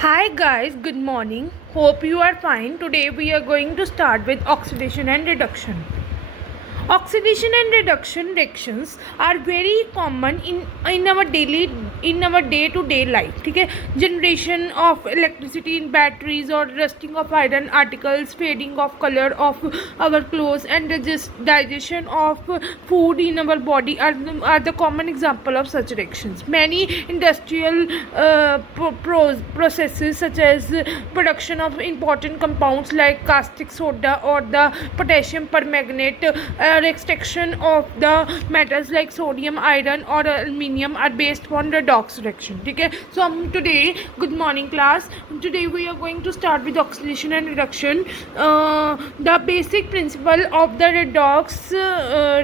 Hi guys, good morning. Hope you are fine. Today we are going to start with oxidation and reduction. Oxidation and reduction reactions are very common in our day to day life. ठीक है, generation of electricity in batteries or rusting of iron articles, fading of color of our clothes, and digestion of food in our body are the common example of such reactions. Many industrial processes such as production of important compounds like caustic soda or the potassium permanganate, extraction of the metals like sodium, iron or aluminium are based on redox reaction. ठीक है, so today, good morning class. Today we are going to start with oxidation and reduction. The basic principle of the redox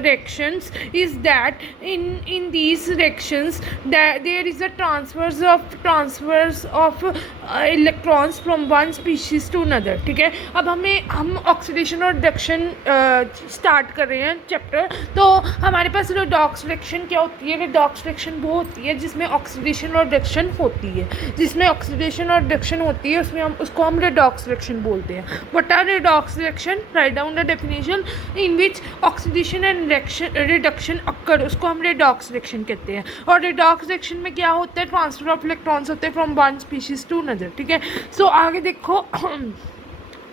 reactions is that in these reactions that there is a transfers of electrons from one species to another. ठीक है, अब हम oxidation और reduction start कर रहे हैं chapter. तो हमारे पास रेडॉक्स रिएक्शन क्या होती है? रेडॉक्स रिएक्शन वो होती है जिसमें ऑक्सीडेशन और रिडक्शन होती है. जिसमें ऑक्सीडेशन और रिडक्शन होती है उसको हम रेडॉक्स रिएक्शन बोलते हैं. What are redox reaction? Write down the definition in which oxidation and reduction occur, उसको हम रेडॉक्स रिएक्शन कहते हैं. और रेडॉक्स रिएक्शन में क्या होता है? ट्रांसफर ऑफ इलेक्ट्रॉन्स होते हैं from one species to another. ठीक है, सो आगे देखो.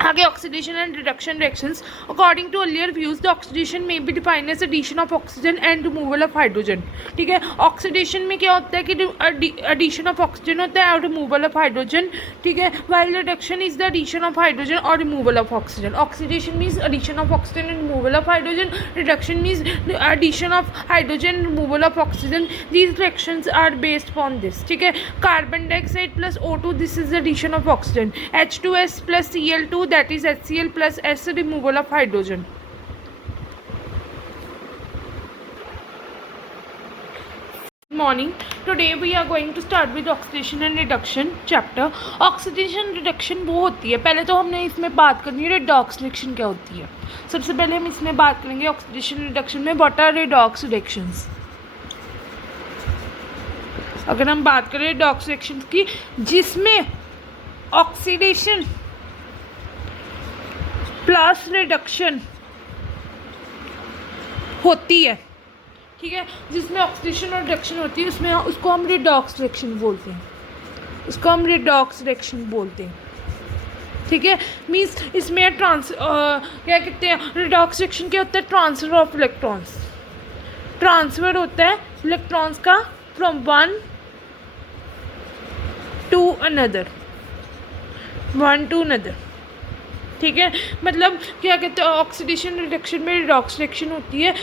आगे oxidation and reduction reactions. According to earlier views the oxidation may be defined as addition of oxygen and removal of hydrogen. ठीक है, ऑक्सीडेशन में क्या होता है कि एडिशन ऑफ ऑक्सीजन होता है और रिमूवल ऑफ हाइड्रोजन. ठीक है, while reduction is the addition of hydrogen और removal of oxygen. Oxidation means addition of oxygen and removal of hydrogen. Reduction means addition of hydrogen removal of oxygen. These reactions are based upon this. ठीक है, carbon dioxide plus O2, this is addition of oxygen. H2S plus Cl2, that is HCl plus S, removal of hydrogen. Good morning. Today we are going to start with oxidation and reduction chapter. Oxidation reduction वो होती है, पहले तो हमने इसमें बात करनी है रेडॉक्स रिएक्शन क्या होती है. सबसे पहले हम इसमें बात करेंगे ऑक्सीडेशन रिडक्शन में व्हाट आर रेडॉक्स रिएक्शंस. अगर हम बात करें रेडॉक्स रिएक्शंस की जिसमें ऑक्सीडेशन प्लस रिडक्शन होती है. ठीक है, जिसमें ऑक्सीडेशन और रिडक्शन होती है उसमें उसको हम रेडॉक्स रिएक्शन बोलते हैं. उसको हम रेडॉक्स रिएक्शन बोलते हैं. ठीक है, मीन्स इसमें क्या कहते हैं, रेडॉक्स रिएक्शन क्या होता है? Transfer of electrons. ट्रांसफर होता है इलेक्ट्रॉन्स का फ्रॉम वन टू अनदर. ठीक है, मतलब क्या कहते हैं, ऑक्सीडेशन रिडक्शन में रिडॉक्स रिएक्शन होती है.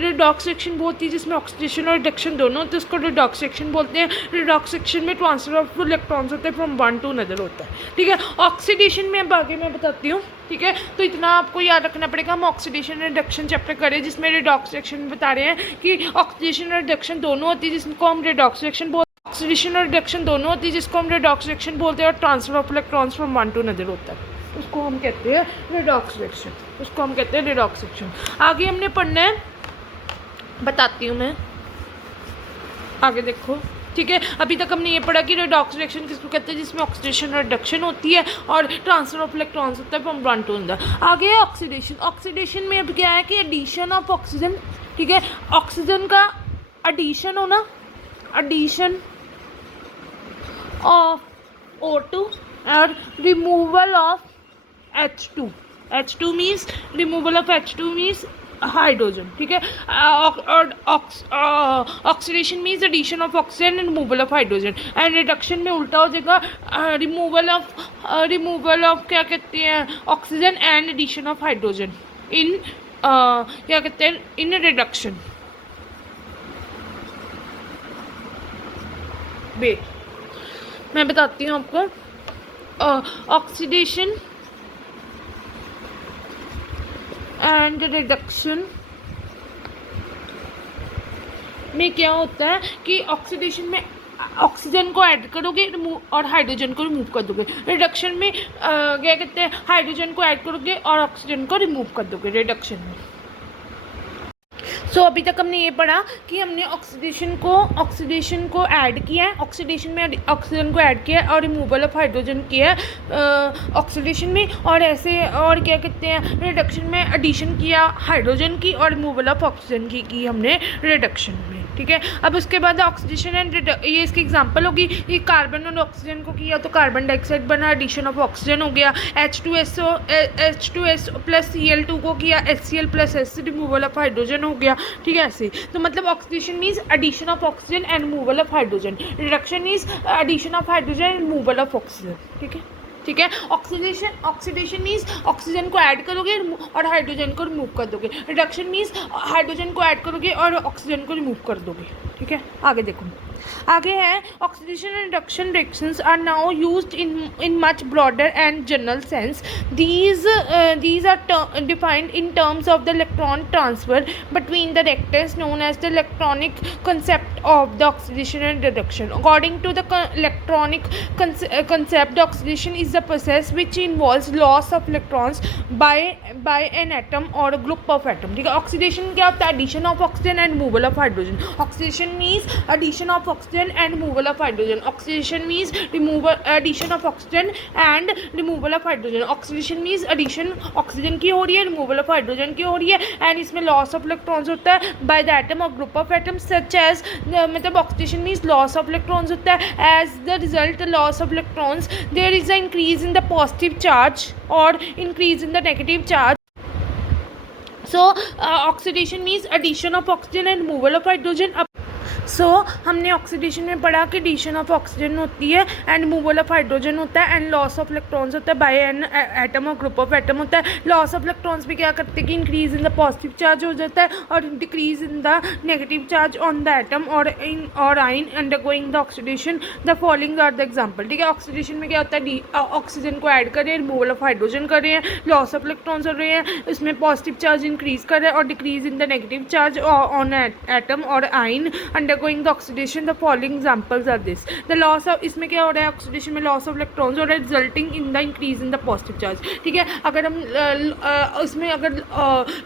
रिडॉक्स रिएक्शन वो होती है जिसमें ऑक्सीडेशन और रिडक्शन दोनों होते हैं, उसको रिडॉक्स रिएक्शन बोलते हैं. रिडॉक्स रिएक्शन में ट्रांसफर ऑफ इलेक्ट्रॉन्स होते हैं फ्रॉम वन टू अनदर होता है. ठीक है, ऑक्सीडेशन में अब आगे मैं बताती हूँ. ठीक है, तो इतना आपको याद रखना पड़ेगा. हम ऑक्सीडेशन रिडक्शन चैप्टर करें जिसमें रिडॉक्स रिएक्शन बता रहे हैं कि ऑक्सीडेशन और रिडक्शन दोनों होती है जिसको हम रिडॉक्स रिएक्शन बोलते हैं. ऑक्सीडेशन और रिडक्शन दोनों होती है जिसको हम रिडॉक्स रिएक्शन बोलते हैं. और transfer of electrons from one two another होता है, उसको हम कहते हैं रेडॉक्स रिएक्शन. उसको हम कहते हैं रेडॉक्स रिएक्शन. आगे हमने पढ़ना है, बताती हूँ मैं. आगे देखो. ठीक है, अभी तक हमने ये पढ़ा कि रेडॉक्स रिएक्शन किसको कहते हैं जिसमें ऑक्सीडेशन और रिडक्शन होती है और ट्रांसफर ऑफ इलेक्ट्रॉन्स होता है फ्रॉम वन टू अनदर. आगे ऑक्सीडेशन. ऑक्सीडेशन में अब क्या है कि एडिशन ऑफ ऑक्सीजन. ठीक है, ऑक्सीजन का एडिशन होना, एडिशन ऑफ O2 और removal of H2. H2 means removal of H2 means hydrogen. ठीक है, और oxidation means addition of oxygen and removal of hydrogen. And reduction में उल्टा हो जाएगा, रिमूवल ऑफ क्या कहते हैं, oxygen and addition of hydrogen इन क्या कहते हैं, इन रिडक्शन. वेट, मैं बताती हूँ आपको. ऑक्सीडेशन एंड रिडक्शन में क्या होता है कि ऑक्सीडेशन में ऑक्सीजन को ऐड करोगे और हाइड्रोजन को रिमूव कर दोगे. रिडक्शन में क्या कहते हैं, हाइड्रोजन को ऐड करोगे और ऑक्सीजन को रिमूव कर दोगे रिडक्शन में. सो अभी तक हमने ये पढ़ा कि हमने ऑक्सीडेशन को ऐड किया है, ऑक्सीडेशन में ऑक्सीजन को ऐड किया है और रिमूवल ऑफ हाइड्रोजन किया है ऑक्सीडेशन में, और ऐसे और क्या कहते हैं रिडक्शन में एडिशन किया हाइड्रोजन की और रिमूवल ऑफ ऑक्सीजन की हमने रिडक्शन में। ठीक है, अब उसके बाद ऑक्सीडेशन एंड ये इसकी एग्जांपल होगी, ये कार्बन और ऑक्सीजन को किया तो कार्बन डाइऑक्साइड बना, एडिशन ऑफ ऑक्सीजन हो गया। H2S प्लस Cl2 को किया, HCl plus S removal of hydrogen हो गया। ठीक है, ऐसे तो मतलब oxidation means addition of oxygen and removal of hydrogen, reduction means addition of hydrogen and removal of oxygen. ठीक है, ऑक्सीडेशन मीन्स ऑक्सीजन को ऐड करोगे और हाइड्रोजन को रिमूव कर दोगे, रिडक्शन मीन्स हाइड्रोजन को ऐड करोगे और ऑक्सीजन को रिमूव कर दोगे। ठीक है, आगे देखो, आगे है oxidation and reduction reactions are now used in much broader and general sense. These are defined in terms of the electron transfer between the reactants known as the electronic concept of the oxidation and reduction. According to the electronic concept, oxidation is the process which involves loss of electrons by an atom or a group of atom. ठीक है, oxidation क्या होता है? Addition of oxygen and removal of hydrogen. Oxidation means addition of oxygen and removal of hydrogen. Oxidation means addition of oxygen and removal of hydrogen. Oxidation means addition oxygen की हो रही है, removal of hydrogen की हो रही है, and इसमें loss of electrons होता है बाय द एटम और group of atoms such as, मतलब oxidation means loss of electrons होता है। As the result loss of electrons there is a increase in the positive charge और increase in the negative charge. So oxidation means addition of oxygen and removal of hydrogen. हमने oxidation में पढ़ा कि addition of oxygen होती है and removal of hydrogen होता है and loss of electrons होता है बाय एन एटम और ग्रुप ऑफ एटम होता है। लॉस ऑफ इलेक्ट्रॉन्स भी क्या करते हैं कि increase in the positive charge हो जाता है और decrease in the negative charge on the atom और ion undergoing the oxidation. The following are the example. ठीक है, ऑक्सीडेशन में क्या होता है? ऑक्सीजन को ऐड कर रहे हैं, रिमूवल ऑफ हाइड्रोजन कर रहे हैं, लॉस ऑफ इलेक्ट्रॉन्स हो रहे हैं, इसमें पॉजिटिव चार्ज इंक्रीज कर रहे हैं और decrease in the negative charge on atom और ion undergoing the oxidation. The following examples are this. The loss of, इसमें क्या हो रहा है? ऑक्सीडेशन में लॉस ऑफ इलेक्ट्रॉन्स हो रहा है resulting in the increase in the positive charge. ठीक है, अगर हम इसमें अगर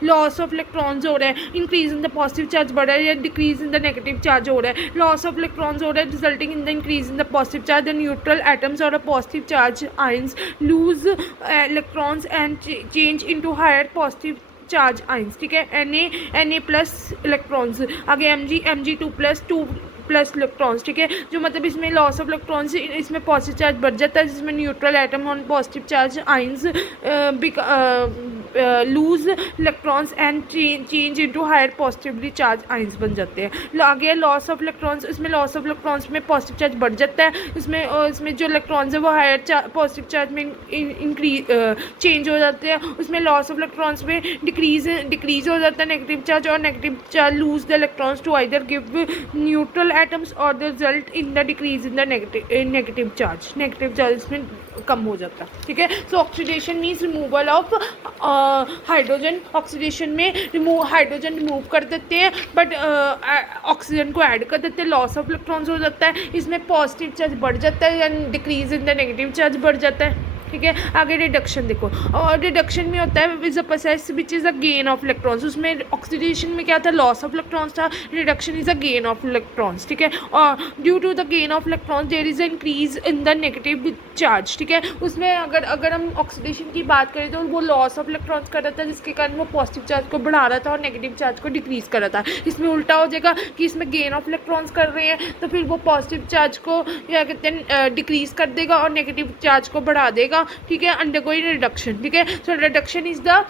लॉस ऑफ इलेक्ट्रॉन्स हो रहा है, increase in the positive charge बढ़ रहा है या decrease in the negative charge हो रहा है, लॉस ऑफ इलेक्ट्रॉन्स हो रहा है resulting in the increase in the positive charge, the neutral atoms और positive charge ions lose electrons and change into higher positive charge ions. ठीक है, Na plus electrons, आगे Mg2 प्लस इलेक्ट्रॉन्स। ठीक है, जो मतलब इसमें लॉस ऑफ इलेक्ट्रॉन्स, इसमें पॉजिटिव चार्ज बढ़ जाता है, जिसमें न्यूट्रल एटम और positive charge ions lose electrons and change into higher positively charge ions बन जाते हैं। आगे लॉस ऑफ इलेक्ट्रॉन्स, इसमें लॉस ऑफ इलेक्ट्रॉन्स में पॉजिटिव चार्ज बढ़ जाता है, इसमें जो इलेक्ट्रॉन्स है वो हायर पॉजिटिव चार्ज में इंक्रीज चेंज हो जाते हैं, उसमें लॉस ऑफ इलेक्ट्रॉन्स में डिक्रीज हो जाता है नेगेटिव चार्ज, और negative charge lose the electrons to either give neutral atoms और the result in the decrease in the negative charge इसमें कम हो जाता है। ठीक है, so oxidation means removal of hydrogen. Oxidation में हाइड्रोजन रिमूव कर देते हैं बट ऑक्सीजन को ऐड कर देते हैं, लॉस ऑफ इलेक्ट्रॉन्स हो जाता है, इसमें पॉजिटिव चार्ज बढ़ जाता है and decrease in the negative charge बढ़ जाता है। ठीक है, आगे रिडक्शन देखो, और रिडक्शन में होता है is a process which is a gain of electrons. उसमें ऑक्सीडेशन में क्या था? लॉस ऑफ इलेक्ट्रॉन्स था, reduction is a gain of electrons. ठीक है, और due to the gain of electrons there is a increase in the negative charge. ठीक है, उसमें अगर हम ऑक्सीडेशन की बात करें तो वो लॉस ऑफ इलेक्ट्रॉन्स कर रहा था, जिसके कारण वो पॉजिटिव चार्ज को बढ़ा रहा था और नेगेटिव चार्ज को डिक्रीज कर रहा था। इसमें उल्टा हो जाएगा कि इसमें गेन ऑफ इलेक्ट्रॉन्स कर रहे हैं तो फिर वो पॉजिटिव चार्ज को क्या कहते हैं डिक्रीज कर देगा और नेगेटिव चार्ज को बढ़ा देगा। ठीक है, अंडरगोइंग रिडक्शन। ठीक है, so reduction is the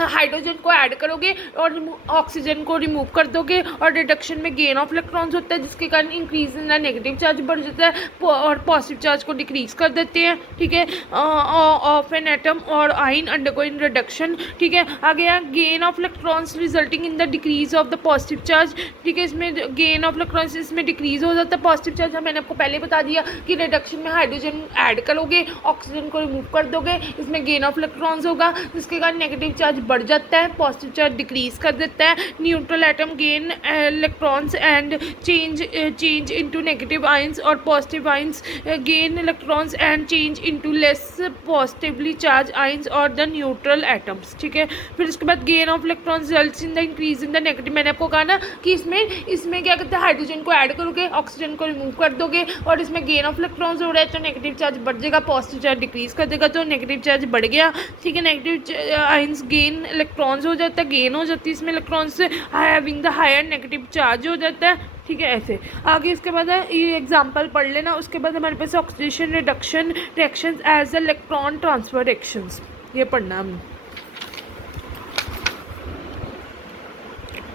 hydrogen को ऐड करोगे और ऑक्सीजन को रिमूव कर दोगे, और रिडक्शन में गेन ऑफ इलेक्ट्रॉन्स होता है जिसके कारण increase in the negative charge बढ़ जाता है और पॉजिटिव चार्ज को डिक्रीज कर देते हैं। ठीक है, ऑफ एन एटम और आइन अंडरगोइंग रिडक्शन। ठीक है, आगे यहाँ gain of electrons resulting in the decrease of the positive charge. ठीक है, इसमें गेन ऑफ इलेक्ट्रॉन्स इसमें डिक्रीज हो जाता है पॉजिटिव चार्ज। मैंने आपको पहले बता दिया कि रिडक्शन में हाइड्रोजन ऐड करोगे, ऑक्सीजन को रिमूव कर दोगे, इसमें गेन ऑफ इलेक्ट्रॉन्स होगा जिसके कारण नेगेटिव चार्ज चार्ज बढ़ जाता है, पॉजिटिव चार्ज डिक्रीज कर देता है. Neutral atom gain electrons and change into negative ions, और positive ions gain electrons and change into less positively charge ions और द न्यूट्रल एटम्स. ठीक है, फिर उसके बाद gain of electrons results in the increase in the negative. मैंने आपको कहा ना कि इसमें क्या करते हैं, हाइड्रोजन को ऐड करोगे, ऑक्सीजन को रिमूव कर दोगे, और इसमें गेन ऑफ इलेक्ट्रॉन्स हो रहा है तो नेगेटिव चार्ज बढ़ जाएगा, पॉजिटिव चार्ज डिक्रीज कर देगा तो नेगेटिव चार्ज बढ़ गया. ठीक है, नेगेटिव आयंस गेन इलेक्ट्रॉन्स हो जाता है, गेन हो जाती है इसमें इलेक्ट्रॉन्स से, having the higher negative charge हो जाता है. ठीक है, ऐसे आगे इसके बाद ये एग्जांपल पढ़ लेना. उसके बाद हमारे पास oxidation reduction reactions as electron transfer reactions, ये पढ़ना हमने.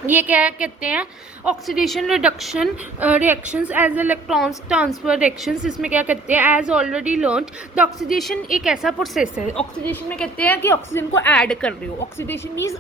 ये क्या कहते हैं, oxidation reduction reactions as electrons transfer reactions. इसमें क्या कहते हैं, as already learn the oxidation एक ऐसा प्रोसेस है. ऑक्सीडेशन में कहते हैं कि ऑक्सीजन को ऐड कर रहे हो. ऑक्सीडेशन मीन्स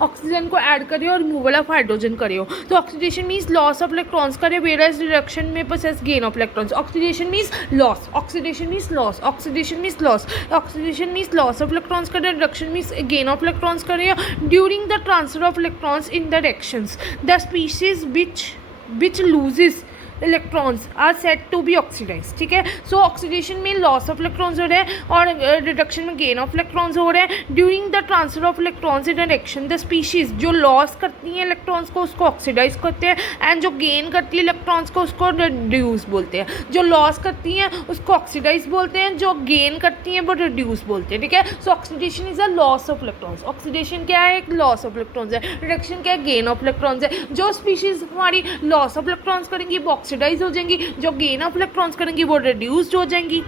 ऑक्सीजन को ऐड कर रहे हो और रिमूवल ऑफ हाइड्रोजन कर रहे हो. तो oxidation means loss of electrons कर रहे हो, वेयरएज रिडक्शन में process gain of electrons. Oxidation means loss, oxidation means loss, oxidation means loss, oxidation means loss of electrons कर रहे हो, reduction means gain of electrons कर रहे हो. During the transfer of electrons in the reactions the species which loses electrons are said to be oxidise. ठीक है, so oxidation में loss of electrons हो रहा है और रिडक्शन में गेन ऑफ इलेक्ट्रॉन्स हो रहा है. During the transfer of electrons in direction the species जो लॉस करती हैं इलेक्ट्रॉन्स को उसको ऑक्सीडाइज करते हैं, एंड जो गेन करती है इलेक्ट्रॉन्स को उसको रिड्यूस बोलते हैं. जो लॉस करती हैं उसको ऑक्सीडाइज बोलते हैं, जो गेन करती हैं वो रिड्यूस बोलते हैं. ठीक है, so oxidation is a loss of electrons. Oxidation क्या है, एक लॉस ऑफ इलेक्ट्रॉन्स है. रिडक्शन क्या है, गेन ऑफ इलेक्ट्रॉन्स है. जो स्पीशीज हमारी लॉस ऑफ इलेक्ट्रॉन्स करेंगी वो ऑक्सीडाइज हो जाएंगी, जो गेन ऑफ इलेक्ट्रॉन्स करेंगी वो रिड्यूस्ड हो जाएंगी.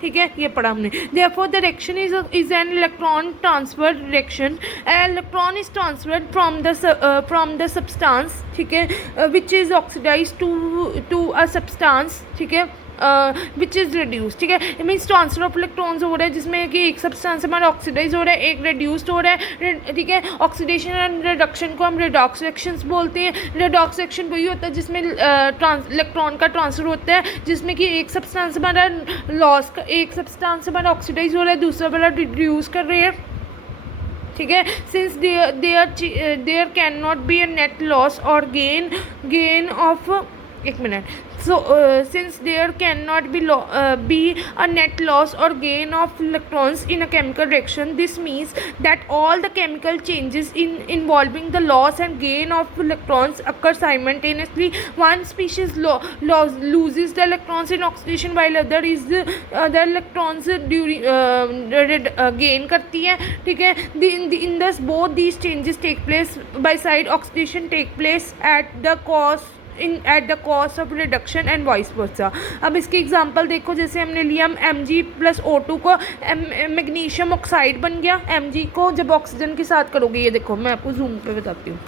ठीक है, ये पढ़ा हमने. Therefore the reaction is an electron transfer reaction. An electron is transferred from the substance, ठीक है, which is oxidized to a substance, ठीक है, विच इज़ रिड्यूस. ठीक है, मीन्स ट्रांसफर ऑफ इलेक्ट्रॉन्स हो रहा है जिसमें कि एक सब्सटेंस हमारा ऑक्सीडाइज हो रहा है, एक रिड्यूस्ड हो रहा है. ठीक है, ऑक्सीडेशन एंड रिडक्शन को हम रिडॉक्स रिएक्शंस बोलते हैं. रिडॉक्स रिएक्शन वही होता है जिसमें इलेक्ट्रॉन का ट्रांसफर होता है, जिसमें कि एक सब्सटेंस हमारा लॉस, एक सब्सटेंस हमारा ऑक्सीडाइज हो रहा है, दूसरा वाला रिड्यूस कर रहे हैं. ठीक है, since there can not be a net loss और गेन ऑफ, एक मिनट. So since there cannot be a net loss or gain of electrons in a chemical reaction, this means that all the chemical changes involving the loss and gain of electrons occur simultaneously. One species loses the electrons in oxidation while other electrons during gain करती है. ठीक है, in this both these changes take place by side oxidation take place at the cost of reduction and vice versa. अब इसकी example देखो, जैसे हमने लिया Mg+O2 को मैग्नीशियम ऑक्साइड बन गया. Mg को जब ऑक्सीजन के साथ करोगे, ये देखो मैं आपको जूम पे बताती हूँ,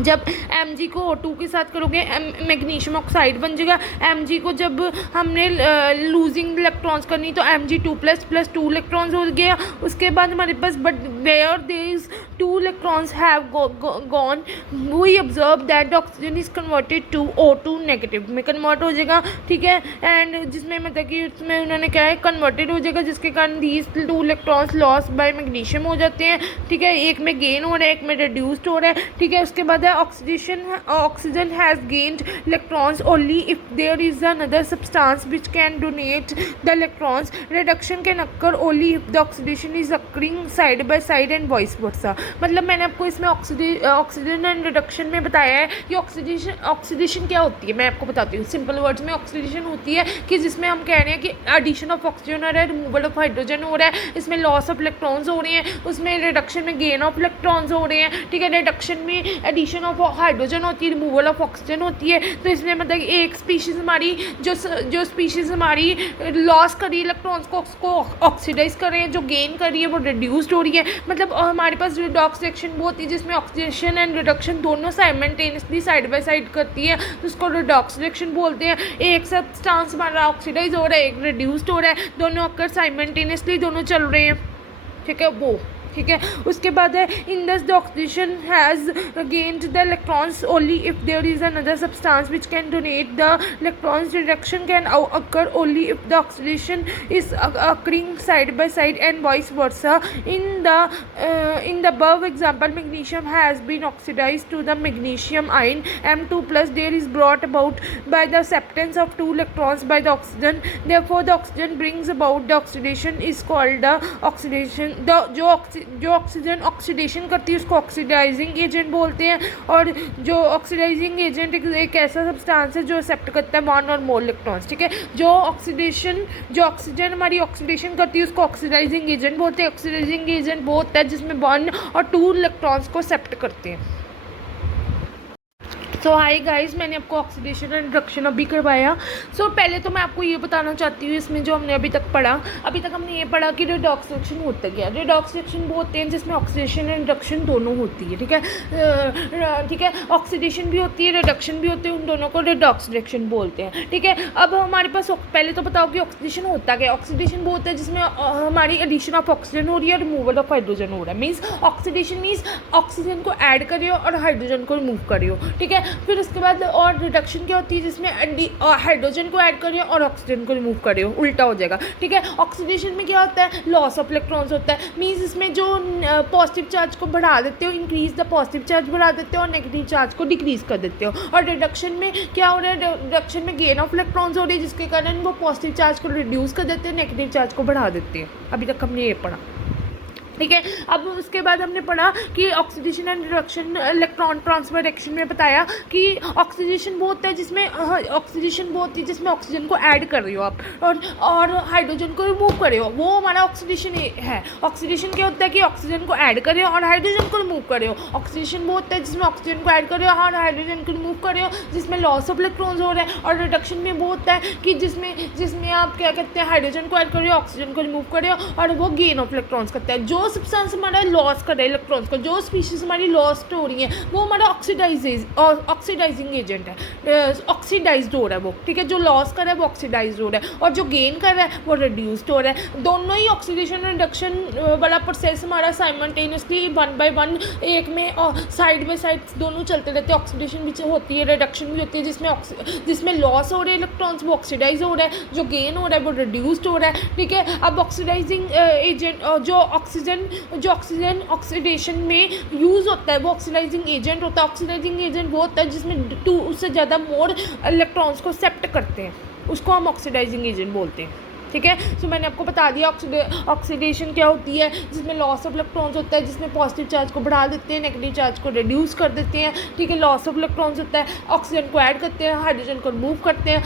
जब Mg को O2 के साथ करोगे मैग्नीशियम ऑक्साइड बन जाएगा. Mg को जब हमने लूजिंग इलेक्ट्रॉन्स करनी तो Mg2++2 इलेक्ट्रॉन्स हो गया. उसके बाद हमारे पास but where there 2 electrons have gone we observe that the oxygen is converted to O2 negative में कन्वर्ट हो जाएगा. ठीक है, एंड जिसमें मतलब कि उसमें उन्होंने क्या है कन्वर्टेड हो जाएगा, जिसके कारण these 2 electrons loss by magnesium हो जाते हैं. ठीक है, एक में गेन हो रहा है, एक में रिड्यूस्ड हो रहा है. ठीक है, उसके बाद oxygen has gained electrons only if there is another substance which can donate the electrons. Reduction can occur only if the oxidation is occurring side by side and vice versa. मतलब मैंने आपको इसमें ऑक्सीजन एंड रिडक्शन में बताया है कि oxidation क्या होती है. मैं आपको बताती हूँ सिंपल वर्ड्स में. ऑक्सीडेशन होती है कि जिसमें हम कह रहे हैं कि एडिशन ऑफ ऑक्सीजन हो रहा है, रिमूवल ऑफ हाइड्रोजन हो रहा है, इसमें लॉस ऑफ इलेक्ट्रॉन्स हो रहे हैं. उसमें रिडक्शन में गेन ऑफ इलेक्ट्रॉन्स हो रहे हैं. ठीक है, रिडक्शन में एडिशन ऑफ हाइड्रोजन होती है, रिमूवल ऑफ ऑक्सीजन होती है. तो इसमें मतलब एक स्पीशीज़ हमारी जो स्पीशीज़ हमारी लॉस कर रही है इलेक्ट्रॉन्स को, उसको ऑक्सीडाइज कर रहे हैं, जो गेन कर रही है वो रिड्यूस्ड हो रही है. मतलब हमारे पास रिडॉक्स रिएक्शन वो होती है जिसमें ऑक्सीडेशन एंड रिडक्शन दोनों साइमल्टेनियसली साइड बाय साइड करती है, तो उसको रिडॉक्स रिएक्शन बोलते हैं. एक सब्सटेंस हमारा ऑक्सीडाइज हो रहा है, एक रिड्यूस्ड हो रहा है, दोनों अक्कर साइमल्टेनियसली दोनों चल रहे हैं. ठीक है, वो ठीक है। उसके बाद है in this the oxidation has gained the electrons only if there is another substance which can donate the electrons reduction can occur only if the oxidation is occurring side by side and vice versa. In the above example, magnesium has been oxidized to the magnesium ion M2 plus. There is brought about by the acceptance of two electrons by the oxygen. Therefore the oxygen brings about the oxidation is called the oxidation. जो oxygen oxidation करती है उसको oxidising agent बोलते हैं, और जो oxidising agent एक ऐसा सब्सटेंस है जो एक्सेप्ट करता है 1 और मोर इलेक्ट्रॉन्स। ठीक है, जो ऑक्सीजन हमारी ऑक्सीडेशन करती है उसको ऑक्सीडाइजिंग एजेंट बोलते हैं। ऑक्सीडाइजिंग एजेंट वो होता है जिसमें 1 और 2 इलेक्ट्रॉन्स को एक्सेप्ट करते हैं। सो हाय गाइस, मैंने आपको ऑक्सीडेशन एंड रिडक्शन अभी करवाया। सो पहले तो मैं आपको ये बताना चाहती हूँ इसमें जो हमने अभी तक हमने ये पढ़ा कि रिडॉक्स रिएक्शन होता क्या है। रिडॉक्स रिएक्शन वो होते हैं जिसमें ऑक्सीडेशन एंड रिडक्शन दोनों होती है। ठीक है, ऑक्सीडेशन भी होती है, रिडक्शन भी होती है, उन दोनों को रिडॉक्स रिएक्शन बोलते हैं। ठीक है, अब हमारे पास पहले तो बताओ कि ऑक्सीडेशन होता क्या है। ऑक्सीडेशन वो होता है जिसमें हमारी एडिशन ऑफ ऑक्सीजन हो रही है, रिमूवल ऑफ हाइड्रोजन हो रहा है। मीन्स ऑक्सीडेशन मीन्स ऑक्सीजन को ऐड करियो और हाइड्रोजन को रिमूव करियो। ठीक है, फिर उसके बाद और रिडक्शन क्या होती है जिसमें हाइड्रोजन को ऐड करिए और ऑक्सीजन को रिमूव करिए, उल्टा हो जाएगा। ठीक है, ऑक्सीडेशन में क्या होता है, लॉस ऑफ इलेक्ट्रॉन्स होता है। मीन्स इसमें जो पॉजिटिव चार्ज को बढ़ा देते हो, इंक्रीज द पॉजिटिव चार्ज बढ़ा देते हो और नेगेटिव चार्ज को डिक्रीज कर देते हो। और रिडक्शन में क्या हो रहा है, रिडक्शन में गेन ऑफ इलेक्ट्रॉन्स हो रही है जिसके कारण वो पॉजिटिव चार्ज को रिड्यूस कर देते हैं, नेगेटिव चार्ज को बढ़ा देते हैं। अभी तक हमने ये पढ़ा। ठीक है, अब उसके बाद हमने पढ़ा कि oxidation and reduction electron transfer reaction में बताया कि ऑक्सीडेशन वो होता है जिसमें ऑक्सीजन को ऐड कर रहे हो आप और हाइड्रोजन को रिमूव कर रहे हो, वो हमारा ऑक्सीडेशन है। ऑक्सीडेशन क्या होता है कि ऑक्सीजन को ऐड कर रहे हो और हाइड्रोजन को रिमूव कर रहे हो। ऑक्सीडेशन वो होता है जिसमें ऑक्सीजन को ऐड कर रहे हो और हाइड्रोजन को रिमूव कर रहे हो, जिसमें लॉस ऑफ इलेक्ट्रॉन्स हो रहा है। और रिडक्शन में वो होता है कि जिसमें आप क्या कहते हैं, हाइड्रोजन को ऐड कर रहे हो, ऑक्सीजन को रिमूव कर रहे हो और वो गेन ऑफ इलेक्ट्रॉन्स करता है। जो सब्सटेंस हमारा लॉस कर रहा है इलेक्ट्रॉन्स को, जो स्पीशीज हमारी लॉस्ट हो रही है वो हमारा ऑक्सीडाइजिंग एजेंट है, ऑक्सीडाइज्ड हो रहा है वो। ठीक है, जो लॉस कर रहा है वो ऑक्सीडाइज्ड हो रहा है और जो गेन कर रहा है वो रिड्यूस्ड हो रहा है। दोनों ही ऑक्सीडेशन रिडक्शन वाला प्रोसेस हमारा साइमल्टेनियसली 1 by 1 एक में साइड बाय साइड दोनों चलते रहते हैं। ऑक्सीडेशन भी होती है, रिडक्शन भी होती है, जिसमें लॉस हो रहे हैं इलेक्ट्रॉन्स वो ऑक्सीडाइज हो रहा है, जो गेन हो रहा है वो रिड्यूस्ड हो रहा है। ठीक है, अब ऑक्सीडाइजिंग एजेंट जो ऑक्सीजन ऑक्सीडेशन में यूज़ होता है वो ऑक्सीडाइजिंग एजेंट होता है। ऑक्सीडाइजिंग एजेंट वो होता है जिसमें 2 उससे ज़्यादा मोर इलेक्ट्रॉन्स को एक्सेप्ट करते हैं, उसको हम ऑक्सीडाइजिंग एजेंट बोलते हैं। ठीक है, सो मैंने आपको बता दिया ऑक्सीडेशन क्या होती है, जिसमें लॉस ऑफ इलेक्ट्रॉन्स होता है, जिसमें पॉजिटिव चार्ज को बढ़ा देते हैं, नेगेटिव चार्ज को रिड्यूस कर देते हैं। ठीक है, लॉस ऑफ इलेक्ट्रॉन्स होता है, ऑक्सीजन को ऐड करते हैं, हाइड्रोजन को रिमूव करते हैं।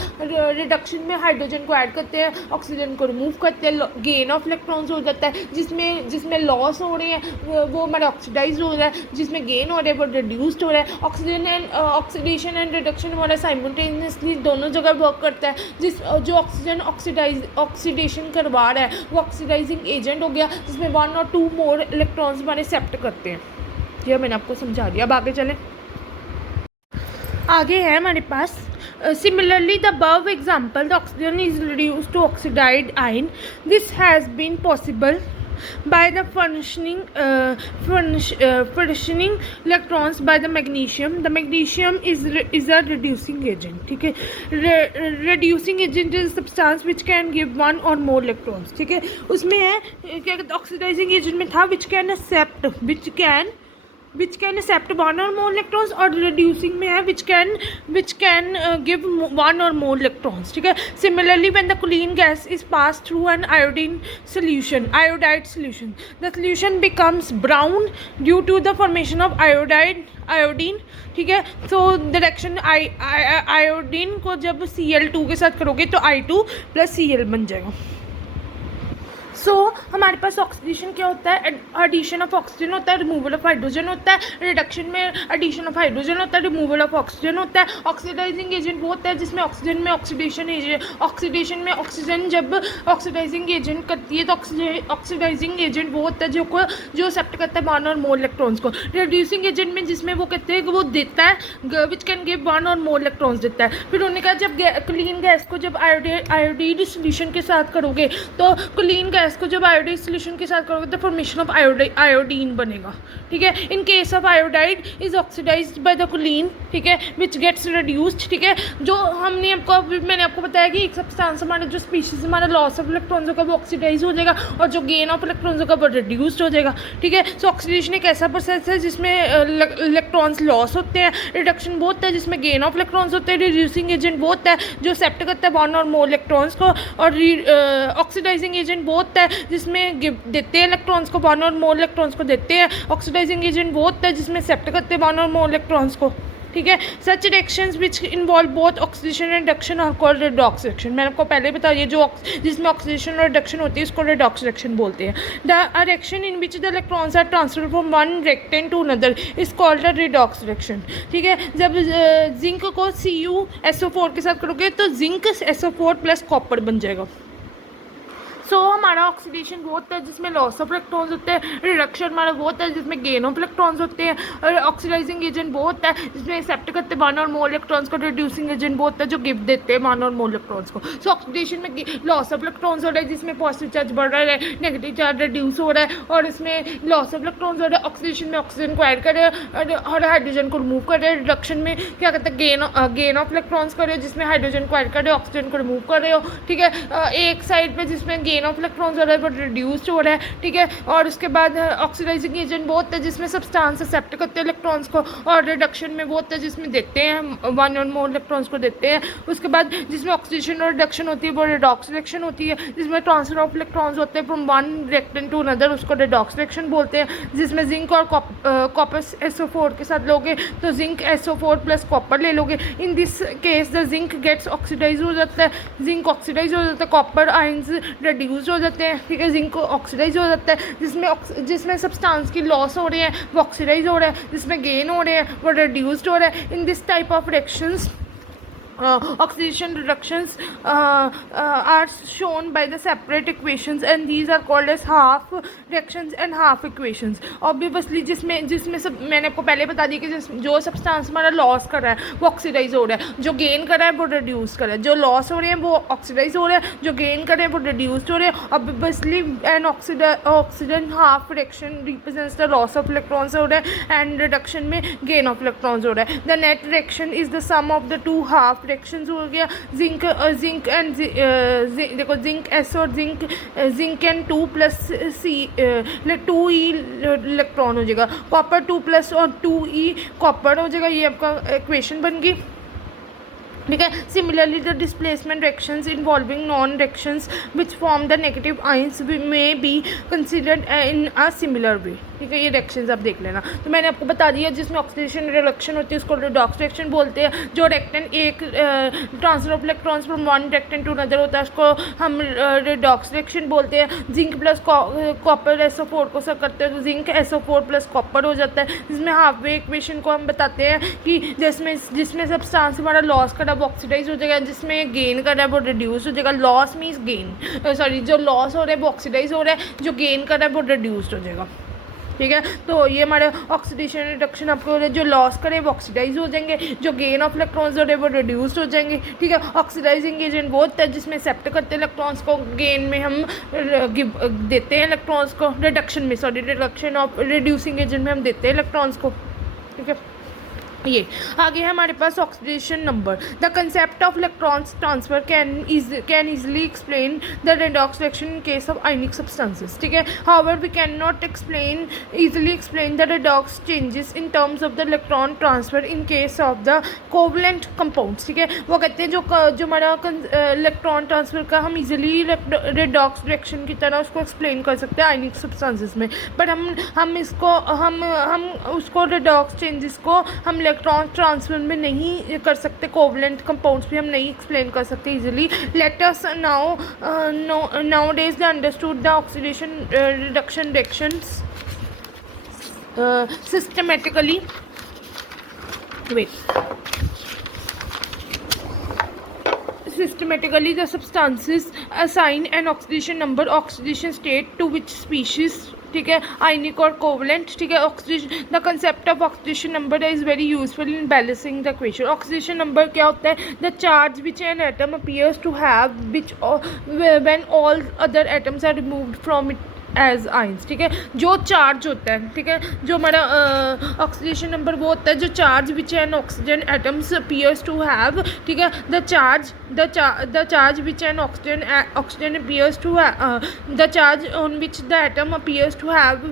रिडक्शन में हाइड्रोजन को ऐड करते हैं, ऑक्सीजन को रिमूव करते हैं, गेन ऑफ इलेक्ट्रॉन्स हो जाता है। जिसमें लॉस हो रहे हैं वो हमारा ऑक्सीडाइज हो रहा है, जिसमें गेन हो रहा है वो रिड्यूस्ड हो रहा है। ऑक्सीडेशन एंड रिडक्शन हमारा साइमल्टेनियसली दोनों जगह वर्क करता है। जो ऑक्सीजन ऑक्सीडेशन करवा रहा है वो ऑक्सीडाइजिंग एजेंट हो गया, जिसमें 1 और 2 मोर इलेक्ट्रॉन्स हमारे एक्सेप्ट करते हैं। ये मैंने आपको समझा दिया। अब आगे चलें। आगे है हमारे पास similarly the above example the oxygen is reduced to oxidized ion. This has been possible by the furnishing electrons by the magnesium. The magnesium is a reducing agent. ठीक है, reducing agent is a substance which can give 1 or more electrons. ठीक है, उसमें है क्या कहते हैं, oxidising agent में था which can accept 1 or more electrons, और reducing में है which can give 1 or more electrons. ठीक है, similarly when the clean gas is passed through an iodide solution, the solution becomes brown due to the formation of iodine. ठीक है, so the reaction iodine को जब Cl2 के साथ करोगे तो I2 + Cl बन जाएगा। सो हमारे पास ऑक्सीडेशन क्या होता है, एडिशन ऑफ ऑक्सीजन होता है, रिमूवल ऑफ हाइड्रोजन होता है। रिडक्शन में एडिशन ऑफ हाइड्रोजन होता है, रिमूवल ऑफ ऑक्सीजन होता है। ऑक्सीडाइजिंग एजेंट वो होता है जिसमें ऑक्सीजन में ऑक्सीडेशन में ऑक्सीजन जब ऑक्सीडाइजिंग एजेंट करती है तो ऑक्सीडाइजिंग एजेंट वो होता है जो एक्सेप्ट करता है 1 और मोर इलेक्ट्रॉन्स को। रिड्यूसिंग एजेंट में जिसमें वो कहते हैं कि वो देता है विच कैन गिव 1 और मोर इलेक्ट्रॉन्स देता है। फिर उन्होंने कहा जब क्लीन गैस को जब आयोडीन सोल्यूशन के साथ करोगे तो क्लीन गैस गैस को जब आयोडाइड सोल्यूशन के साथ करोगे तो फॉर्मेशन ऑफ आयोडीन बनेगा, ठीक है। In case of iodide is oxidised by the chlorine, ठीक है, विच गेट्स रिड्यूस्ड, ठीक है। जो मैंने आपको बताया कि एक सब्सटेंस हमारा जो स्पीशीज हमारा लॉस ऑफ इलेक्ट्रॉन्स होगा वो ऑक्सीडाइज हो जाएगा और जो गेन ऑफ इलेक्ट्रॉन्स होगा वो रिड्यूस्ड हो जाएगा, ठीक है। सो ऑक्सीडेशन एक ऐसा प्रोसेस है जिसमें इलेक्ट्रॉन्स लॉस होते हैं, रिडक्शन वो होता है जिसमें गेन ऑफ इलेक्ट्रॉन्स होते हैं, रिड्यूसिंग एजेंट वो होता है जो एक्सेप्ट करता है वन और मोर इलेक्ट्रॉन्स को, और ऑक्सीडाइजिंग एजेंट वो होता है जिसमें देते हैं इलेक्ट्रॉन्स को, वन और मोर इलेक्ट्रॉन्स को देते हैं। ऑक्सीडाइजिंग एजेंट वो होता है जिसमें एक्सेप्ट करते हैं वन और मोर इलेक्ट्रॉन्स को, ठीक है। Such reactions which involve both oxidation and reduction are called redox reaction. मैंने आपको पहले बता दिया जो जिसमें ऑक्सीडेशन और रिडक्शन होती है उसको रेडॉक्स रिएक्शन बोलते हैं। The reaction in which the electrons are transfer from one reactant to another is called a redox reaction, ठीक है। जब जिंक को CuSO4 के साथ करोगे तो जिंक SO4 प्लस कॉपर बन जाएगा। सो हमारा ऑक्सीडेशन वो होता है जिसमें लॉस ऑफ इलेक्ट्रॉन्स होते हैं, रिडक्शन हमारा वो होता है जिसमें गेन ऑफ इलेक्ट्रॉन्स होते हैं, और ऑक्सीडाइजिंग एजेंट वो होता है जिसमें एक्सेप्ट करते हैं वन और मोर इलेक्ट्रॉन्स को, रिड्यूसिंग एजेंट वो होता है जो गिफ्ट देते हैं वन और मोर इलेक्ट्रॉन्स को। सो ऑक्सीडेशन में लॉस ऑफ इलेक्ट्रॉन्स हो रहा है जिसमें पॉजिटिव चार्ज बढ़ रहा है, नेगेटिव चार्ज रिड्यूस हो रहा है, और इसमें लॉस ऑफ इलेक्ट्रॉन्स हो रहा है। ऑक्सीडेशन में ऑक्सीजन को ऐड कर रहे हैं और हाइड्रोजन को रिमूव कर रहे हैं। रिडक्शन में क्या कहते हैं गेन ऑफ इलेक्ट्रॉन्स कर रहे हो जिसमें हाइड्रोजन को ऐड कर रहे हो, ऑक्सीजन को रिमूव कर रहे हो, ठीक है। एक साइड पर जिसमें गेन ऑफ इलेक्ट्रॉन्स हो रहा है वो रिड्यूस्ड हो रहा है, ठीक है। और उसके बाद ऑक्सीडाइजिंग एजेंट वो होता है जिसमें सब्सटेंस एक्सेप्ट करते हैं इलेक्ट्रॉन्स को, और रिडक्शन में वो होता है जिसमें देते हैं वन और मोर इलेक्ट्रॉन्स को देते हैं। उसके बाद जिसमें ऑक्सीडेशन और रिडक्शन होती है वो रेडॉक्स रिएक्शन होती है, जिसमें ट्रांसफर ऑफ इलेक्ट्रॉन्स होते हैं from one reactant to another, उसको रेडॉक्स रिएक्शन बोलते हैं। जिसमें जिंक और कॉपर SO4 के साथ लोगे तो जिंक SO4 प्लस कॉपर ले लोगे। In this case the zinc gets oxidise हो जाता है, जिंक ऑक्सीडाइज हो जाता है, कॉपर आयंस रिड्यूस हो जाते हैं, ठीक है। जिंक ऑक्सीडाइज हो जाता है जिसमें सब्सटेंस की लॉस हो रही है वो ऑक्सीडाइज हो रहा है, जिसमें गेन हो रहे हैं वो रिड्यूस्ड हो रहा है। In this type of reactions oxidation reductions are shown by the separate equations and these are called as half reactions and half equations. Obviously जिसमें सब मैंने आपको पहले बता दी कि जो सब्सटेंस हमारा लॉस कर रहा है वो ऑक्सीडाइज हो रहा है, जो गेन कर रहा है वो रिड्यूस कर रहा है, जो लॉस हो रहे हैं वो ऑक्सीडाइज हो रहा है, जो गेन कर रहे हैं वो रिड्यूस्ड हो रहे हैं। Obviously an oxidant half reaction represents the loss of electrons हो रहा है and reduction में gain of electrons हो रहा है। The net reaction is the sum of the two half reactions हो गया। जिंक एंड देखो जिंक S और zinc and 2 plus C 2E electron हो जाएगा, कॉपर 2 प्लस और 2E कॉपर हो जाएगा। ये आपका इक्वेशन बन गई, ठीक है। Similarly the displacement reactions involving non reactions which form the negative ions may be considered in a similar way, ठीक है। ये रिएक्शंस आप देख लेना। तो मैंने आपको बता दिया जिसमें ऑक्सीडेशन रिडक्शन होती है उसको रेडॉक्स रिएक्शन बोलते हैं। जो रिएक्टेंट एक transfer of electrons from one reactant to another होता है उसको हम रेडॉक्स रिएक्शन बोलते हैं। जिंक प्लस कॉपर SO4 को सब करते हैं तो जिंक SO4 प्लस कॉपर हो जाता है। जिसमें हाफ वे इक्वेशन को हम बताते हैं कि जिसमें सब्सटेंस हमारा लॉस कर वो ऑक्सीडाइज हो जाएगा, जिसमें गेन कर रहा है वो रिड्यूस हो जाएगा। लॉस मीन्स गेन, सॉरी जो लॉस हो रहा है वो ऑक्सीडाइज हो रहा है, जो गेन कर रहा है वो रिड्यूस्ड हो जाएगा, ठीक है। तो ये हमारे ऑक्सीडेशन रिडक्शन आपको हो रहा है, जो लॉस करें वो ऑक्सीडाइज हो जाएंगे, जो गेन ऑफ इलेक्ट्रॉन्स हो रहे हैं वो रिड्यूस्ड हो जाएंगे, ठीक है। ऑक्सीडाइजिंग एजेंट वो होता है जिसमें एक्सेप्ट करते हैं इलेक्ट्रॉन्स को, गेन में हम देते हैं इलेक्ट्रॉन्स को, रिडक्शन ऑफ रिड्यूसिंग एजेंट में हम देते हैं इलेक्ट्रॉन्स को, ठीक है। ये आगे है हमारे पास oxidation number. The concept of electrons transfer can easily explain the redox reaction in case of ionic substances, ठीक है। However we can not easily explain the redox changes in terms of the electron transfer in case of the covalent compounds, ठीक है। वो कहते हैं जो हमारा electron transfer का हम इजिली रेडॉक्स रिएक्शन की तरह उसको एक्सप्लेन कर सकते हैं आयनिक सब्सटेंसेस में, बट हम उसको रेडॉक्स चेंजेस को हम इलेक्ट्रॉन ट्रांसफर में नहीं कर सकते, कोवलेंट कंपाउंड्स भी हम नहीं एक्सप्लेन कर सकते easily. Let us nowadays they understood the oxidation reduction reactions systematically. Systematically the substances assign an oxidation number, oxidation state to which species, ठीक है, आयनिक और कोवलेंट, ठीक है। Oxidation, the concept of oxidation number is very useful in balancing the equation. Oxidation number क्या होता है? The charge which an atom appears to have which when all other atoms are removed from it as ions, ठीक है। जो charge होता है, ठीक है, जो हमारा ऑक्सीडेशन नंबर वो होता है जो charge which an oxygen atoms appears to have, ठीक है। The charge which an oxygen appears to the charge on which the atom appears to have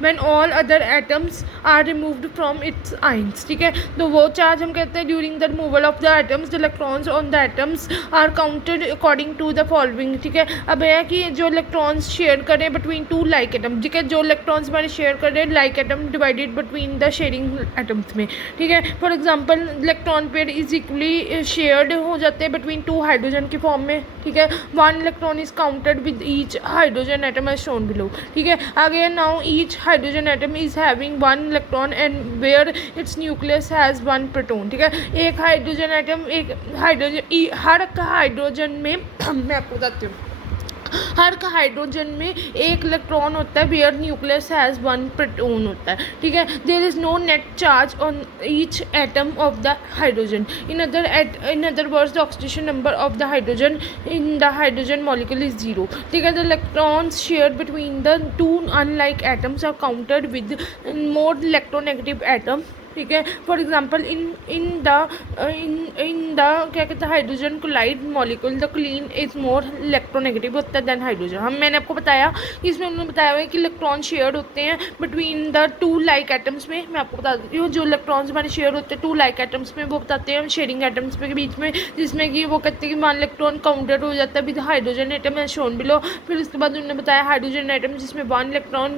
when all other atoms are removed from its ions, ठीक है। तो वो charge हम कहते हैं during the removal of the atoms the electrons on the atoms are counted according to the following, ठीक है। अब यह है कि जो इलेक्ट्रॉन्स शेयर करें बिटवीन टू लाइक एटम, ठीक है, जो इलेक्ट्रॉन्स हमारे शेयर कर रहे हैं like atom divided between the sharing atoms में, ठीक है। For example electron pair is equally shared हो जाते हैं बिटवीन टू हाइड्रोजन के फॉर्म में, ठीक है। One electron is counted with each hydrogen atom as shown below, ठीक है। आगे now each hydrogen atom is having one electron and where it's nucleus has one proton, ठीक है। एक हाइड्रोजन एटम, एक हाइड्रोजन, हर हाइड्रोजन में मैं आपको बताती हूँ, हर का हाइड्रोजन में एक इलेक्ट्रॉन होता है where nucleus has one proton होता है, ठीक है। There is no net charge on each atom of the hydrogen. In other words the oxidation number of the hydrogen in the hydrogen molecule is zero, ठीक है। The electrons shared between the two unlike atoms are counted with more electronegative atom, ठीक है। For example in the क्या कहते हैं hydrogen chloride molecule the chlorine is more electronegative होता है then hydrogen. मैंने आपको बताया इसमें उन्होंने बताया हुआ है कि इलेक्ट्रॉन शेयर होते हैं between the to like atoms में। मैं आपको बता देती हूँ जो इलेक्ट्रॉन्स हमारे शेयर होते हैं टू लाइक एटम्स में वो बताते हैं शेयरिंग एटम्स के बीच में, जिसमें कि वो कहते हैं कि वन इलेक्ट्रॉन काउंटेड हो जाता है with hydrogen atom as shown below. फिर उसके बाद उन्होंने बताया हाइड्रोजन एटम जिसमें one electron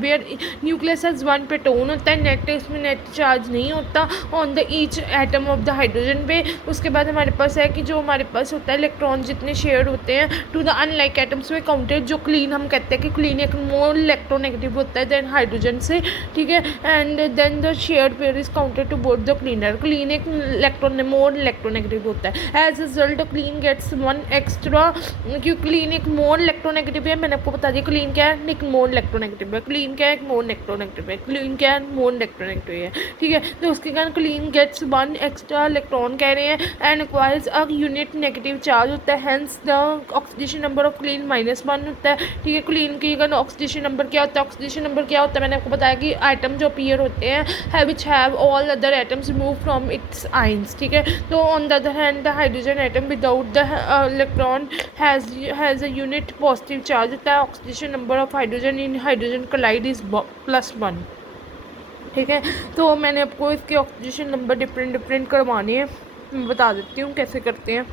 where nucleus has one proton होता है, नेट इसमें नेट चार्ज नहीं होता on the each atom of the hydrogen पे। उसके बाद हमारे पास है कि जो हमारे पास होता है इलेक्ट्रॉन जितने शेयर होते हैं टू द अनलाइक एटम्स में काउंटेड, जो क्लीन हम कहते हैं कि क्लीन एक मोर इलेक्ट्रोनेगेटिव होता है देन हाइड्रोजन से, ठीक है। And then the shared pair is counted to both the chlorine, chlorine एक इलेक्ट्रॉन मोर इलेक्ट्रोनेगेटिव होता है। As result chlorine gets one extra, क्योंकि क्लीन एक मोर इलेक्ट्रोनेगेटिव है। मैंने आपको बता दिया क्लीन क्या है, एक मोर इलेक्ट्रोनेगेटिव है, क्लीन क्या है, एक मोर इलेक्ट्रोनेगेटिव है, क्लीन क्या है, मोर इलेक्ट्रोनेगेटिव है, ठीक है। तो उसके कारण chlorine gets one extra electron कह रहे हैं and acquires a unit negative charge होता है, hence the oxidation number of chlorine -1 होता है, ठीक है। क्लीन की कारण ऑक्सीडेशन नंबर क्या होता है, ऑक्सीडेशन नंबर क्या होता है मैंने आपको बताया कि आइटम जो अपीयर होते हैं which have all other atoms remove from its ions, ठीक है। तो on the other hand the hydrogen atom without the electron has a unit positive charge होता है। Oxidation number of hydrogen in hydrogen chloride is +1, ठीक है। तो मैंने आपको इसके ऑक्सीडेशन नंबर डिफरेंट करवाने हैं, मैं बता देती हूँ कैसे करते हैं।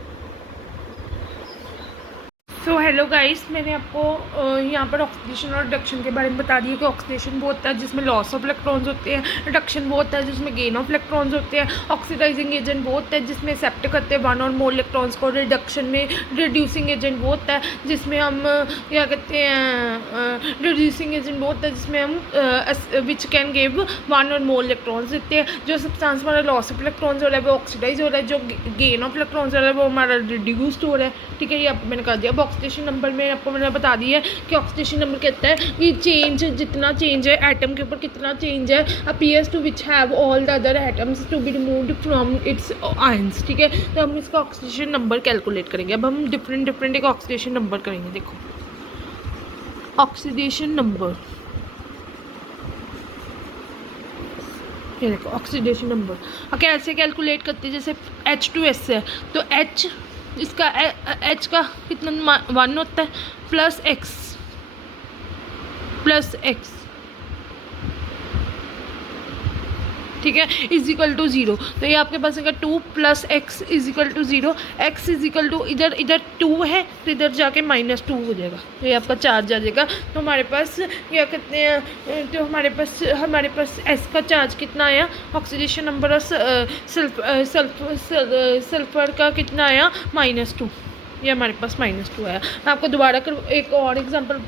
सो हेलो गाइस, मैंने आपको यहाँ पर ऑक्सीडेशन और रिडक्शन के बारे में बता दिया कि ऑक्सीडेशन वो होता है जिसमें लॉस ऑफ इलेक्ट्रॉन्स होते हैं, रिडक्शन वो होता है जिसमें गेन ऑफ इलेक्ट्रॉन्स होते हैं, ऑक्सीडाइजिंग एजेंट वो होता है जिसमें एक्सेप्ट करते हैं वन और मोर इलेक्ट्रॉन्स को, रिडक्शन में रिड्यूसिंग एजेंट वो होता है जिसमें हम क्या कहते हैं रिड्यूसिंग एजेंट वो होता है जिसमें हम विच कैन गिव वन और मोर इलेक्ट्रॉन्स देते हैं। जो सब्सटेंस हमारा लॉस ऑफ इलेक्ट्रॉन्स हो रहा है वो ऑक्सीडाइज हो रहा है, जो गेन ऑफ इलेक्ट्रॉन्स हो रहा है वो हमारा रिड्यूस्ड हो रहा है, ठीक है। ये आपको मैंने कहा दिया। अब ऑक्सीडेशन नंबर में आपको मैंने बता दिया है कि ऑक्सीडेशन नंबर कहता है कि चेंज जितना चेंज है एटम के ऊपर कितना चेंज है appears to which have all the other atoms to be removed from its ions, ठीक है। तो हम इसका ऑक्सीडेशन नंबर कैलकुलेट करेंगे। अब हम डिफरेंट एक ऑक्सीडेशन नंबर करेंगे। देखो ऑक्सीडेशन नंबर, ये देखो ऑक्सीडेशन नंबर कैसे कैलकुलेट करते हैं। जैसे H2S है तो H इसका H का कितना 1 होता है प्लस x, ठीक है, इज इक्वल टू 0। तो ये आपके पास है 2 + x is equal to 0, x is equal to इधर 2 है तो इधर जाके -2 हो जाएगा, तो ये आपका चार्ज आ जाएगा। तो हमारे पास क्या कहते हैं, तो हमारे पास s का चार्ज कितना आया, ऑक्सीडेशन नंबर ऑफ सल्फर का कितना आया -2, ये हमारे पास -2 आया। मैं आपको दोबारा एक और एग्जांपल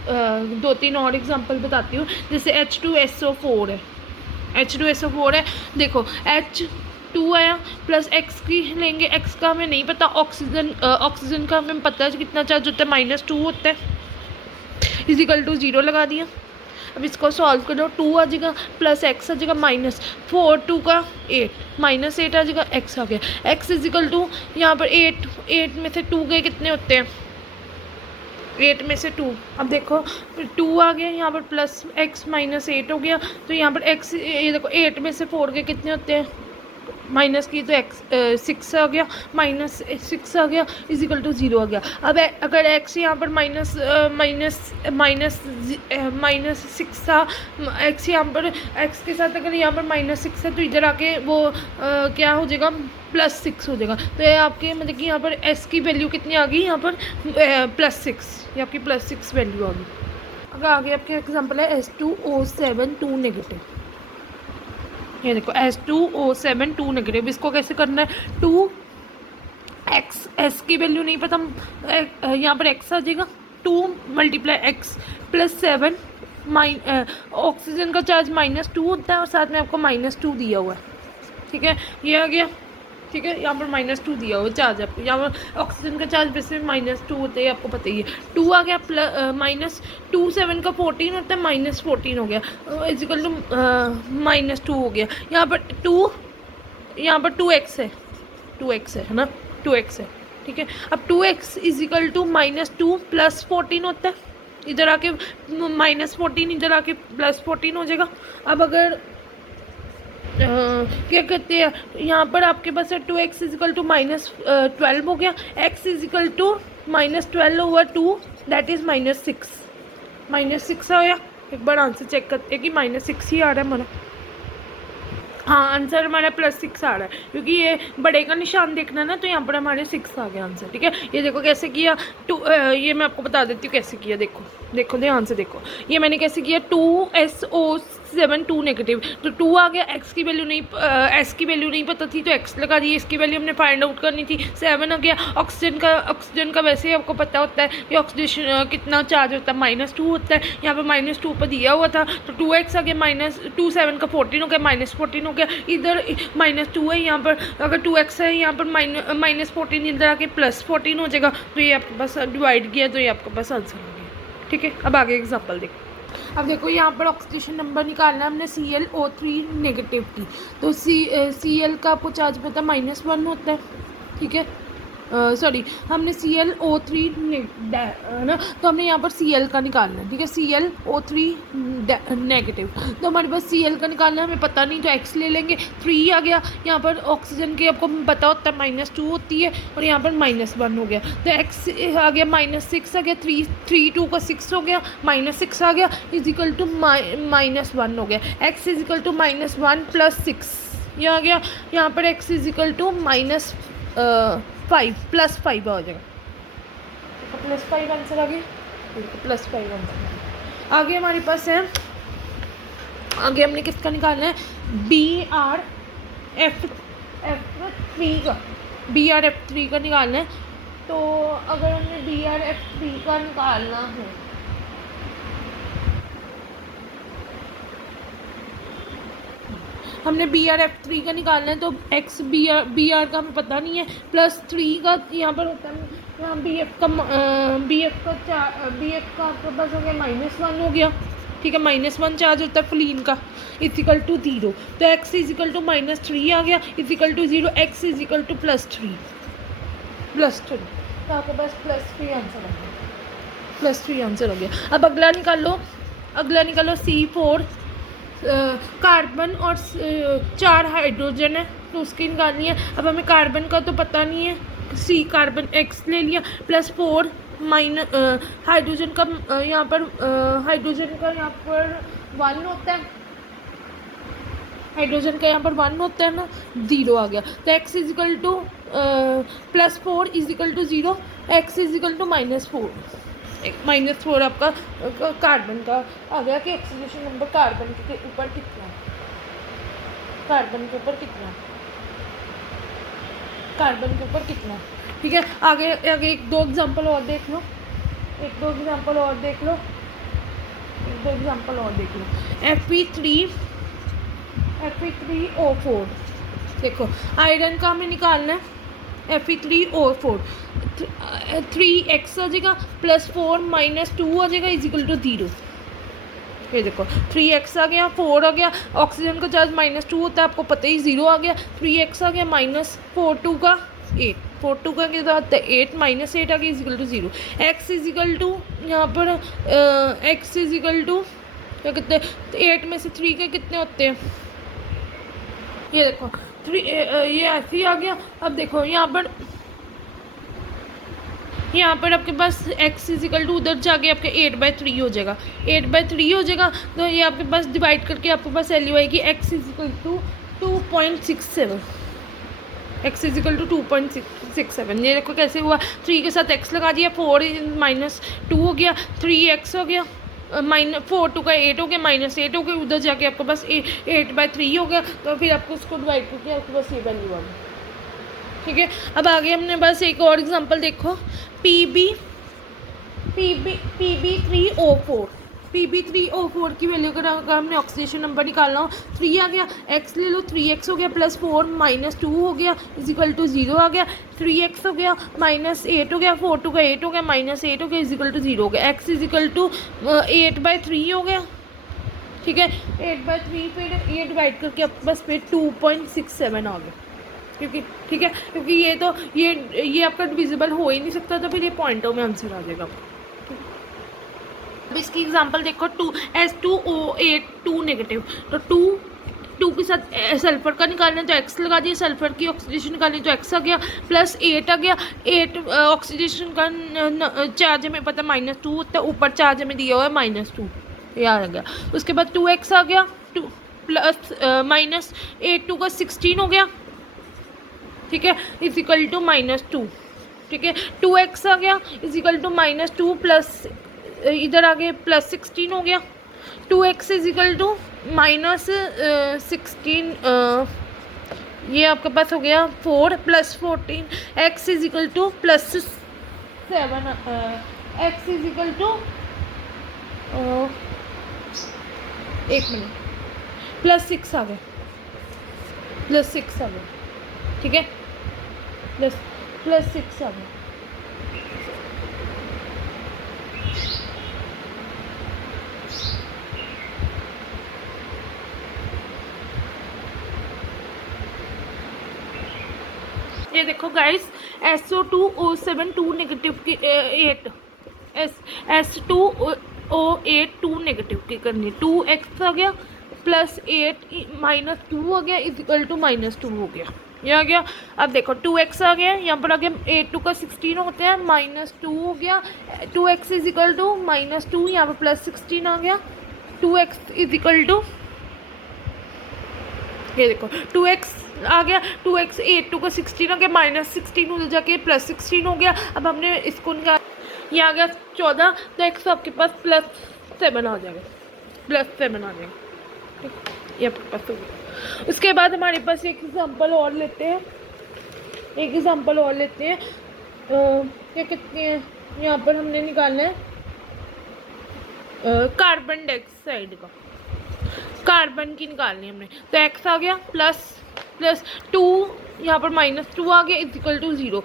2-3 और एग्जांपल बताती हूँ। जैसे H2SO4 है, H2SO4 है, देखो H2 आया प्लस x की लेंगे, x का हमें नहीं पता, ऑक्सीजन का हमें पता है कितना चार्ज होता है -2 होता है, इज इक्वल टू 0 लगा दिया। अब इसको सॉल्व करो, 2 आ जाएगा प्लस एक्स आ जाएगा माइनस 4, 2 का 8 माइनस 8 आ जाएगा, एक्स आ गया। एक्स इजिकल टू यहाँ पर 8 में से 2 गए कितने होते हैं, 8 में से 2। अब देखो 2 आ गया यहाँ पर प्लस एक्स माइनस 8 हो गया, तो यहाँ पर एक्स, ये देखो 8 में से 4 गए कितने होते हैं, माइनस की तो एक्स 6 आ गया, माइनस 6 आ गया इजिकल टू 0 आ गया। अब अगर एक्स यहाँ पर माइनस माइनस 6 था, एक्स यहाँ पर एक्स के साथ अगर यहाँ पर माइनस 6 है तो इधर आके वो क्या हो जाएगा, प्लस 6 हो जाएगा। तो ये आपके मतलब कि यहाँ पर एस की वैल्यू कितनी आ गई, यहाँ पर +6, ये आपकी +6 वैल्यू आ गई। अगर आगे आपके एग्जाम्पल है S2O7 2 नेगेटिव, ये देखो S2O7 2 नेगेटिव, इसको कैसे करना है, 2 एक्स, एस की वैल्यू नहीं पता, यहाँ पर एक्स आ जाएगा, 2 × x +7 ऑक्सीजन का चार्ज -2 होता है और साथ में आपको -2 दिया हुआ है, ठीक है, ये आ गया, ठीक है, यहाँ पर -2 दिया हुआ चार्ज आपको, यहाँ पर ऑक्सीजन का चार्ज वैसे -2 होता है, आपको पता ही है। 2 आ गया -2 7 का 14 होता है, -14 हो गया इजिकल टू -2 हो गया। यहाँ पर 2x है, 2x है ना, 2x है, ठीक है। अब 2x इजिकल टू -2 + 14 होता है, इधर आके -14 इधर आके +14 हो जाएगा। अब अगर क्या कहते हैं, यहाँ पर आपके पास है 2x इजिकल टू -12 हो गया, x is equal to -12/2 that is -6 आया। एक बार आंसर चेक करते हैं कि -6 ही आ रहा है हमारा, हाँ आंसर हमारा +6 आ रहा है, क्योंकि ये बड़े का निशान देखना ना, तो यहाँ पर हमारे 6 आ गया आंसर, ठीक है। ये देखो कैसे किया, ये मैं आपको बता देती हूँ कैसे किया, देखो ध्यान से देखो, ये मैंने कैसे किया, 2SO7 2 नेगेटिव, तो 2 आ गया, एक्स की वैल्यू नहीं, एस की वैल्यू नहीं पता थी तो एक्स लगा दी, इसकी वैल्यू हमने फाइंड आउट करनी थी, 7 आ गया। ऑक्सीजन का वैसे ही आपको पता होता है कि ऑक्सीजन कितना चार्ज होता है, -2 होता है, यहाँ पर -2 पर दिया हुआ था, तो 2x आ गया, -2 7 का 14 हो गया, -14 हो गया, इधर -2 है, यहाँ पर अगर 2x है, यहाँ पर -14 इधर आके +14 हो जाएगा, तो ये आपके पास डिवाइड किया, तो ये आपके पास आंसर हो गया, ठीक है। अब आगे एग्जाम्पल देखो, अब देखो यहाँ पर ऑक्सीडेशन नंबर निकालना है हमने ClO3 नेगेटिव की, तो Cl का आपको चार्ज पता है -1 होता है, ठीक है, सॉरी हमने ClO3 ना, तो हमने यहाँ पर Cl का निकालना है, ठीक है, ClO3 नेगेटिव, तो हमारे पास Cl का निकालना है, हमें पता नहीं तो x ले लेंगे, 3 आ गया, यहाँ पर ऑक्सीजन की आपको पता होता है -2 होती है, और यहाँ पर -1 हो गया, तो x आ गया -6 आ गया, 3 2 का 6 हो गया, -6 आ गया इजिकल टू -1 हो गया, x इजिकल टू -1 + 6 ये आ गया, यहाँ पर x इजिकल टू -5 +5 आ जाएगा, +5 आंसर आ गया, +5 आंसर आगे हमारे पास है। आगे हमने किसका निकालना है, BrF3 का निकालना है। तो अगर हमने BrF3 का निकालना है, हमने BrF3 का निकालना है, तो x Br का हमें पता नहीं है, +3 का यहाँ पर होता है, यहाँ BF का आपके पास हो गया -1 हो गया, ठीक है, -1 चार्ज होता है फ्लीन का, इजिकल टू 0, तो x इजिकल टू -3 आ गया, is equal to 0, x is equal to +3, तो आपके पास +3 आंसर हो गया, +3 आंसर हो गया। अब अगला निकालो C4 कार्बन और 4 हाइड्रोजन है, तो उसकी निकालनी है। अब हमें कार्बन का तो पता नहीं है, C कार्बन x ले लिया, +4 हाइड्रोजन का यहाँ पर 1 होता है, हाइड्रोजन का यहाँ पर 1 होता है ना, 0 आ गया, तो x is equal to +4 is equal to 0, x is equal to -4, -4 आपका कार्बन का आ गया कि ऑक्सीडेशन नंबर कार्बन के ऊपर कितना है, कार्बन के ऊपर कितना, ठीक है। आगे 1-2 एग्जांपल और देख लो, Fe3O4, देखो आयरन का हमें निकालना है, Fe3O4, 3x आ जाएगा, +4 -2 आ जाएगा इजिकल टू 0, ये देखो 3x आ गया, 4 आ गया, ऑक्सीजन का चार्ज -2 होता है, आपको पता ही, 0 आ गया, 3x आ गया, -4 का 8, 4 का कितना आता है 8, -8 आ गया is equal to 0। x is equal to यहाँ पर x इजिकल टू क्या कहते हैं 8 में से 3 के कितने होते हैं, ये देखो 3, ये ऐसे ही आ गया। अब देखो यहाँ पर आपके पास x इजिकल टू उधर जाके आपके 8/3 हो जाएगा, 8/3 हो जाएगा। तो ये आपके पास डिवाइड करके आपके पास वैल्यू आएगी x is equal to 2.67, x is equal to 2.67। ये देखो कैसे हुआ, 3 के साथ x लगा दिया, 4 -2 हो गया, 3x हो गया, -4 का 8 हो गया, -8 हो गया, उधर जाके आपके पास 8/3 हो गया। तो फिर आपको उसको डिवाइड करके आपके पास ये वैल्यू आ गई। ठीक है, अब आगे हमने बस एक और एग्जांपल देखो, PB3O4 की वैल्यू का हमने ऑक्सीडेशन नंबर निकालना हो, 3 आ गया, x ले लो, 3x हो गया, +4 -2 हो गया इजिकल टू 0 आ गया, 3x हो गया, -8 हो गया, 4 का 8 हो गया, -8 हो गया इजिकल टू 0 हो गया, x इजिकल टू 8/3 हो गया। ठीक है, 8/3 फिर ये डिवाइड करके आपके पास फिर 2.67 आ गया, क्योंकि ठीक है, क्योंकि ये आपका डिविजिबल हो ही नहीं सकता, तो फिर ये पॉइंटों में आंसर आ जाएगा। अब इसकी एग्जांपल देखो, H2O8 2 नेगेटिव, तो 2 के साथ सल्फर का निकालना है तो x लगा दिया, सल्फर की ऑक्सीडेशन निकालनी तो x आ गया, +8 आ गया, 8 ऑक्सीडेशन का चार्ज हमें पता -2 होता है, ऊपर चार्ज हमें दिया हुआ है -2, ये आ गया। उसके बाद 2x आ गया, 2 प्लस -8 2 का 16 हो गया, ठीक है, इजिकल टू -2। ठीक है, 2x आ गया इजिकल टू -2 प्लस इधर आगे +16 हो गया, 2x इजिकल टू -16, ये आपके पास हो गया 4 + 14, x is equal to +7, x is equal to एक मिनट +6 आ गया, +6 आ गया। ठीक है, +6 आ गया। ये देखो गाइस, SO2O7 2 नेगेटिव की 8 S2O8 2 नेगेटिव की करनी, 2x आ गया, +8 -2 हो गया इजिकल टू -2 हो गया, ये आ गया। अब देखो 2x आ गया, यहाँ पर आ गया 8 2 का 16 होते हैं, -2 हो गया, 2x इजिकल टू -2, यहाँ पर +16 आ गया, 2x इजिकल टू, ये देखो 2x आ गया, 2x 8 2 का 16 आ गया, -16 उधर जाके +16 हो गया। अब हमने इसको निकाल, ये आ गया 14, तो x आपके पास +7 आ जाएगा, +7 आ जाएगा। ठीक, ये आपके पास हो गया। उसके बाद हमारे पास एक एग्जांपल और लेते हैं, क्या कहते हैं, यहाँ पर हमने निकालना है कार्बन डाइऑक्साइड का, कार्बन की निकालनी है हमने, तो x आ गया +2, यहाँ पर -2 आ गया इजिकल टू 0।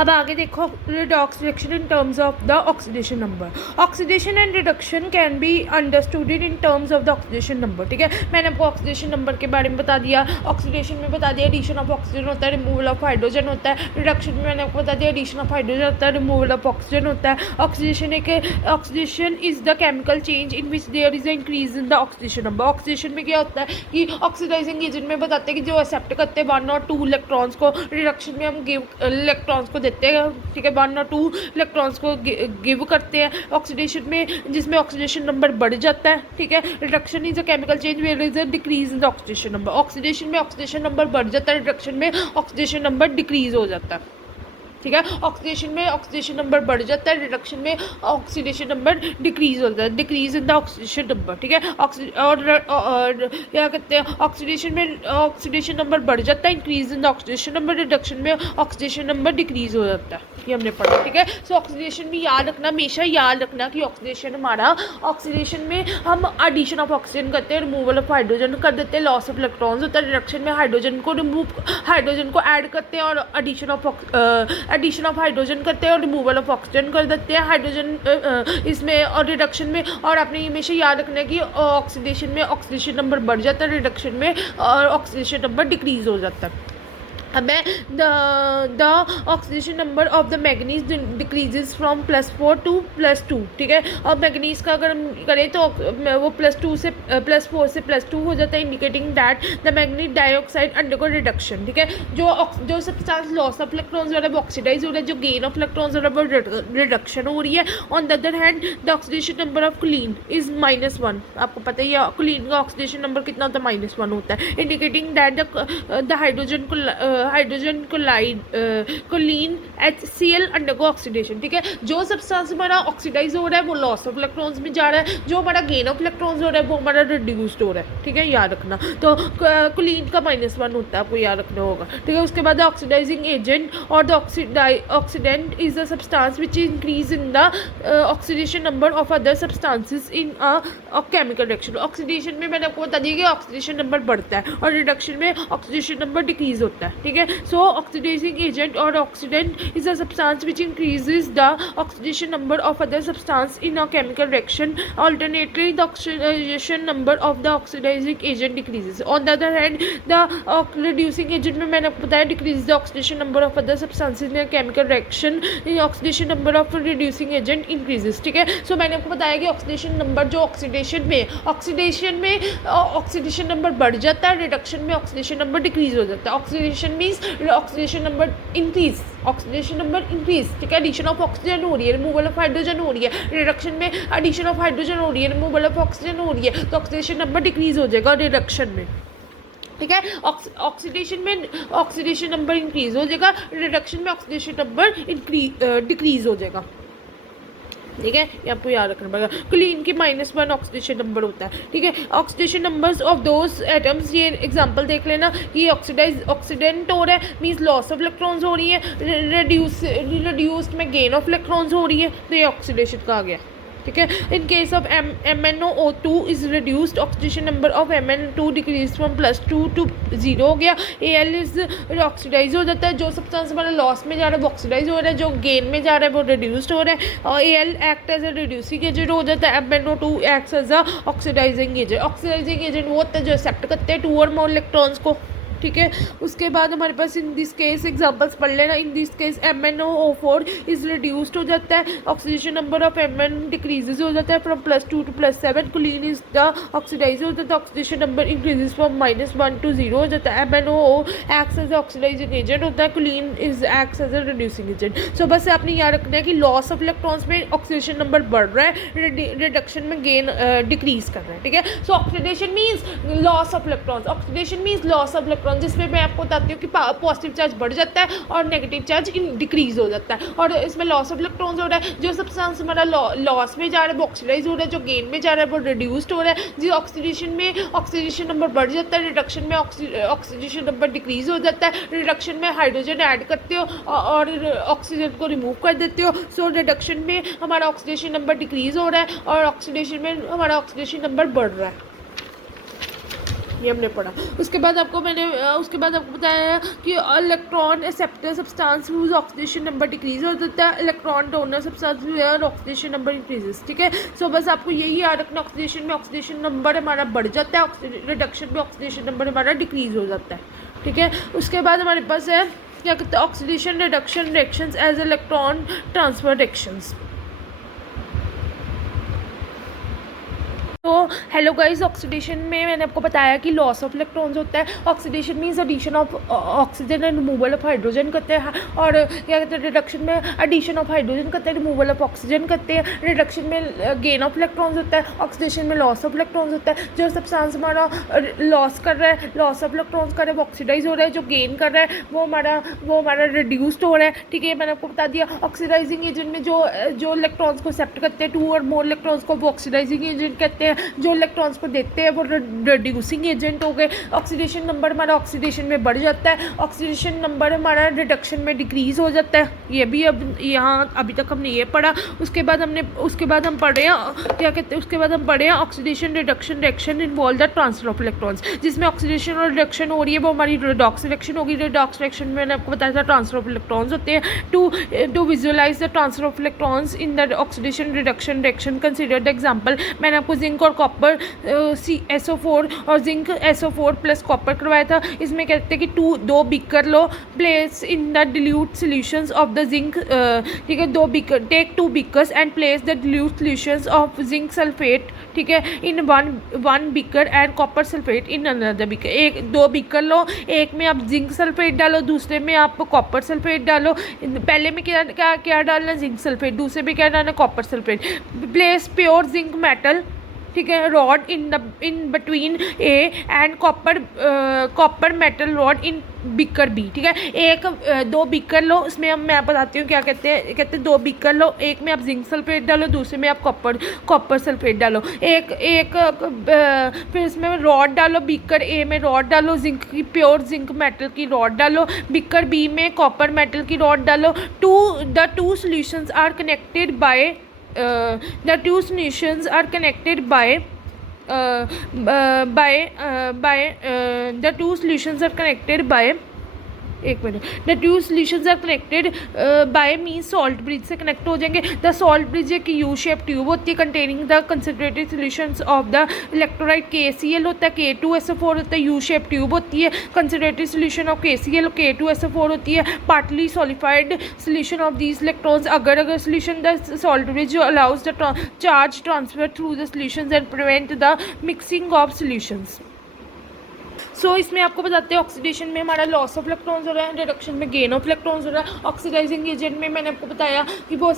अब आगे देखो, redox reaction in terms of the oxidation number. Oxidation and reduction can be understood in terms of the oxidation number. ठीक है, मैंने आपको ऑक्सीडेशन नंबर के बारे में बता दिया, ऑक्सीडेशन में बता दिया एडिशन ऑफ ऑक्सीजन होता है, रिमूवल ऑफ हाइड्रोजन होता है, रिडक्शन में मैंने आपको बता दिया एडिशन ऑफ हाइड्रोजन होता है, रिमूवल ऑफ ऑक्सीजन होता है। Oxidation is the chemical change in which there is increase in the oxidation number. Oxidation में क्या होता है कि ऑक्सीडाइजिंग एजेंट में बताते हैं कि जो एक्सेप्ट करते हैं 1 और 2 इलेक्ट्रॉन्स को, रिडक्शन में हम इलेक्ट्रॉन्स को देते हैं, ठीक है, 1 और 2 इलेक्ट्रॉन्स को गिव करते हैं ऑक्सीडेशन में, जिसमें ऑक्सीडेशन नंबर बढ़ जाता है। ठीक है, reduction is a chemical change where is a decrease in the oxidation number. Oxidation में ऑक्सीडेशन नंबर बढ़ जाता है, रिडक्शन में ऑक्सीडेशन नंबर डिक्रीज हो जाता है। ठीक है, ऑक्सीडेशन में ऑक्सीडेशन नंबर बढ़ जाता है, रिडक्शन में ऑक्सीडेशन नंबर डिक्रीज होता है, decrease in the oxidation number. ठीक है, और क्या कहते हैं, ऑक्सीडेशन में ऑक्सीडेशन नंबर बढ़ जाता है, increase in the oxidation number, reduction में ऑक्सीडेशन नंबर डिक्रीज हो जाता है, ये हमने पढ़ा। ठीक है, सो ऑक्सीडेशन भी याद रखना, हमेशा याद रखना कि ऑक्सीडेशन हमारा, ऑक्सीडेशन में हम एडिशन ऑफ ऑक्सीजन करते हैं, रिमूवल ऑफ हाइड्रोजन कर देते हैं, लॉस ऑफ इलेक्ट्रॉन्स होता है, रिडक्शन में हाइड्रोजन को ऐड करते हैं और addition of addition of hydrogen करते हैं और रिमूवल ऑफ ऑक्सीजन कर देते हैं हाइड्रोजन इसमें और रिडक्शन में। और आपने हमेशा याद रखना है कि ऑक्सीडेशन में ऑक्सीडेशन नंबर बढ़ जाता है, रिडक्शन में और ऑक्सीडेशन नंबर डिक्रीज हो जाता है। हमें the oxidation number of the manganese decreases from +4 to +2, ठीक है। और मैग्नीज का अगर हम करें तो वो +4 से +2 हो जाता है, indicating that the manganese dioxide undergo reduction, ठीक है। जो सब्सटेंस लॉस ऑफ इलेक्ट्रॉन्स हो रहा है वो ऑक्सीडाइज हो रहा है, जो गेन ऑफ इलेक्ट्रॉन्स हो रहा है वो रिडक्शन हो रही है। On the other hand the oxidation number of clean is -1, आपको पता ही है क्लीन का ऑक्सीडेशन नंबर कितना होता है, -1 होता है, indicating that the hydrogen chlorine HCl undergo oxidation, ठीक है। जो सब्सटेंस हमारा ऑक्सीडाइज हो रहा है वो लॉस ऑफ इलेक्ट्रॉन्स में जा रहा है, जो हमारा गेन ऑफ इलेक्ट्रॉन्स हो रहा है वो हमारा रिड्यूस्ड हो रहा है, ठीक है, याद रखना। तो कोलिन का -1 होता है, आपको याद रखना होगा, ठीक है। उसके बाद ऑक्सीडाइजिंग एजेंट और the oxidant is the substance which increase in the oxidation number of other substances in chemical reaction. Oxidation में मैंने आपको बता दिया कि ऑक्सीडेशन नंबर बढ़ता है और रिडक्शन में ऑक्सीडेशन नंबर डिक्रीज होता है, ठीक है। सो ऑक्सीडाइजिंग एजेंट और oxidant is a substance which increases the oxidation number of other substance in a chemical reaction. Alternately the oxidation number of the oxidising agent decreases. On the other hand the reducing agent में मैंने आपको बताया decrease the oxidation number of other substances in a chemical reaction, oxidation number of reducing agent increases, ठीक है। So मैंने आपको बताया कि ऑक्सीडेशन नंबर जो ऑक्सीडेशन में ऑक्सीडेशन नंबर बढ़ जाता है, रिडक्शन में ऑक्सीडेशन नंबर डिक्रीज हो जाता है। Oxidation means oxidation number increase, oxidation number increase, ठीक है। एडिशन ऑफ ऑक्सीजन हो रही है, रिमूवल ऑफ हाइड्रोजन हो रही है, रिडक्शन में एडिशन ऑफ हाइड्रोजन हो रही है, रिमूवल ऑफ ऑक्सीजन हो रही है, तो ऑक्सीडेशन नंबर डिक्रीज हो जाएगा रिडक्शन में, ठीक है। ऑक्सीडेशन में ऑक्सीडेशन नंबर इंक्रीज हो जाएगा, रिडक्शन में ऑक्सीडेशन नंबर डिक्रीज हो जाएगा, ठीक है। ये आपको याद रखना पड़ेगा। क्लीन की -1 ऑक्सीडेशन नंबर होता है, ठीक है। Oxidation numbers of those atoms, ये एग्जांपल देख लेना कि ऑक्सीडेंट हो रहा है मीन्स लॉस ऑफ इलेक्ट्रॉन्स हो रही है, रिड्यूस्ड में गेन ऑफ इलेक्ट्रॉन्स हो रही है, तो ये ऑक्सीडेशन का आ गया, ठीक है। In case of MnO2 is reduced, oxidation number of MnO2 decrease from +2 to 0 हो गया। Al इज ऑक्सीडाइज हो जाता है, जो सब्सटेंस हमारा लॉस में जा रहा है वो ऑक्सीडाइज हो रहा है, जो गेन में जा रहा है वो रिड्यूस्ड हो रहा है। और Al act as a reducing agent हो जाता है, MnO2 act as a oxidising agent. Oxidising agent वो होता है जो एक्सेप्ट करते हैं 2 और मोर इलेक्ट्रॉन्स को, ठीक है। उसके बाद हमारे पास इन दिस केस एग्जांपल्स पढ़ लेना। In this case MnO4 is reduced हो जाता है, oxidation number of Mn decreases हो जाता है from +2 to +7। Clean is the oxidize हो जाता है, oxidation number increases from -1 to 0 हो जाता है। MnO acts as oxidizing agent होता है, clean is acts as a reducing agent. So बस आपने याद रखना है कि लॉस ऑफ इलेक्ट्रॉन्स में ऑक्सीडेशन नंबर बढ़ रहा है, रिडक्शन में गेन डिक्रीज कर रहा है, ठीक है। So oxidation means loss of electrons, oxidation means loss of electron, जिसमें मैं आपको बताती हूँ कि पॉजिटिव चार्ज बढ़ जाता है और नेगेटिव चार्ज डिक्रीज हो जाता है, और इसमें लॉस ऑफ इलेक्ट्रॉन्स हो रहा है। जो सब्सटेंस हमारा लॉस में जा रहा है वो ऑक्सीडाइज हो रहा है, जो गेन में जा रहा है वो रिड्यूस्ड हो रहा है। जो ऑक्सीडेशन में ऑक्सीडेशन नंबर बढ़ जाता है, रिडक्शन में ऑक्सीडेशन नंबर डिक्रीज हो जाता है। रिडक्शन में हाइड्रोजन ऐड करते हो और ऑक्सीजन को रिमूव कर देते हो, सो रिडक्शन में हमारा ऑक्सीडेशन नंबर डिक्रीज हो रहा है और ऑक्सीडेशन में हमारा ऑक्सीडेशन नंबर बढ़ रहा है, ये हमने पढ़ा। उसके बाद आपको बताया कि electron acceptor substance whose oxidation number decrease हो जाता है, electron donor substance where oxidation number increases, ठीक है। सो बस आपको यही याद रखना, ऑक्सीडेशन में ऑक्सीडेशन नंबर हमारा बढ़ जाता है, रिडक्शन में ऑक्सीडेशन नंबर हमारा डिक्रीज हो जाता है, ठीक है। उसके बाद हमारे पास है क्या कहते हैं, oxidation reduction reactions as electron transfer reactions. तो हेलो गाइस, ऑक्सीडेशन में मैंने आपको बताया कि लॉस ऑफ इलेक्ट्रॉन्स होता है। Oxidation means addition of oxygen and removal of hydrogen करते हैं, और क्या कहते हैं रिडक्शन में एडिशन ऑफ हाइड्रोजन करते हैं, रिमूवल ऑफ ऑक्सीजन करते हैं। रिडक्शन में गेन ऑफ इलेक्ट्रॉन्स होता है, ऑक्सीडेशन में लॉस ऑफ इलेक्ट्रॉन्स होता है। जो सब्सटेंस हमारा लॉस कर रहा है, लॉस ऑफ इलेक्ट्रॉन्स कर रहा है वो ऑक्सीडाइज हो रहा है, जो गेन कर रहा है वो हमारा रिड्यूस्ड हो रहा है, ठीक है। मैंने आपको बता दिया ऑक्सीडाइजिंग एजेंट में जो इलेक्ट्रॉन्स को एक्सेप्ट करते हैं 2 और मोर इलेक्ट्रॉन्स को वो ऑक्सीडाइजिंग एजेंट कहते हैं, जो इलेक्ट्रॉन्स को देते हैं वो रिड्यूसिंग एजेंट हो गए। ऑक्सीडेशन नंबर हमारा ऑक्सीडेशन में बढ़ जाता है, ऑक्सीडेशन नंबर हमारा रिडक्शन में डिक्रीज़ हो जाता है। ये भी अब यहाँ अभी तक हमने ये पढ़ा। उसके बाद हम पढ़े हैं क्या कहते हैं, उसके बाद हम पढ़े हैं oxidation reduction reaction involve the transfer of electrons, जिसमें ऑक्सीडेशन और रिडक्शन हो रही है वो हमारी रिडॉक्स रिएक्शन होगी। रिडॉक्स रिएक्शन में मैंने आपको बताया था ट्रांसफर ऑफ इलेक्ट्रॉन्स होते हैं। To visualise the transfer of electrons in the oxidation reduction reaction consider the example. मैंने आपको जिंक और कॉपर SO4 और जिंक SO4 प्लस कॉपर करवाया था। इसमें कहते हैं कि दो बीकर लो, place in the dilute solutions of the zinc, ठीक है, 2 beaker, take 2 beakers and place the dilute solutions of zinc sulphate, ठीक है, in one beaker and copper sulphate in another beaker. 2 beaker लो, एक में आप जिंक सल्फेट डालो, दूसरे में आप कॉपर सल्फेट डालो। पहले में क्या डालना, जिंक सल्फेट, दूसरे में क्या डालना, copper sulphate. Place pure zinc metal, ठीक है, rod in between A and copper metal rod in beaker B, ठीक है। 2 बीकर लो, उसमें मैं बताती हूँ क्या कहते हैं 2 बीकर लो, एक में आप जिंक सल्फेट डालो, दूसरे में आप कॉपर सल्फेट डालो। फिर इसमें रॉड डालो, बीकर ए में रॉड डालो, जिंक की प्योर जिंक मेटल की रॉड डालो, बीकर बी में कॉपर मेटल की रॉड डालो। The two solutions are connected by the two solutions are connected by the two solutions are connected by एक मिनट, the two solutions are connected by means salt bridge से connect हो जाएंगे। The salt bridge एक U shape tube होती है containing the concentrated solutions of the electrolyte KCl होता है, K2SO4 होता है, यू शेप ट्यूब होती है। Concentrated solution of KCl K2SO4 होती है। Partly solidified solution of these electrons, अगर solution the salt bridge allows the charge transfer through the solutions and prevent the mixing of solutions. So इसमें आपको बताते हैं oxidation में हमारा लॉस ऑफ इलेक्ट्रॉन्स हो रहा है, रिडक्शन में गेन ऑफ इलेक्ट्रॉन्स हो रहा है। ऑक्सीडाइजिंग एजेंट में मैंने आपको बताया कि वो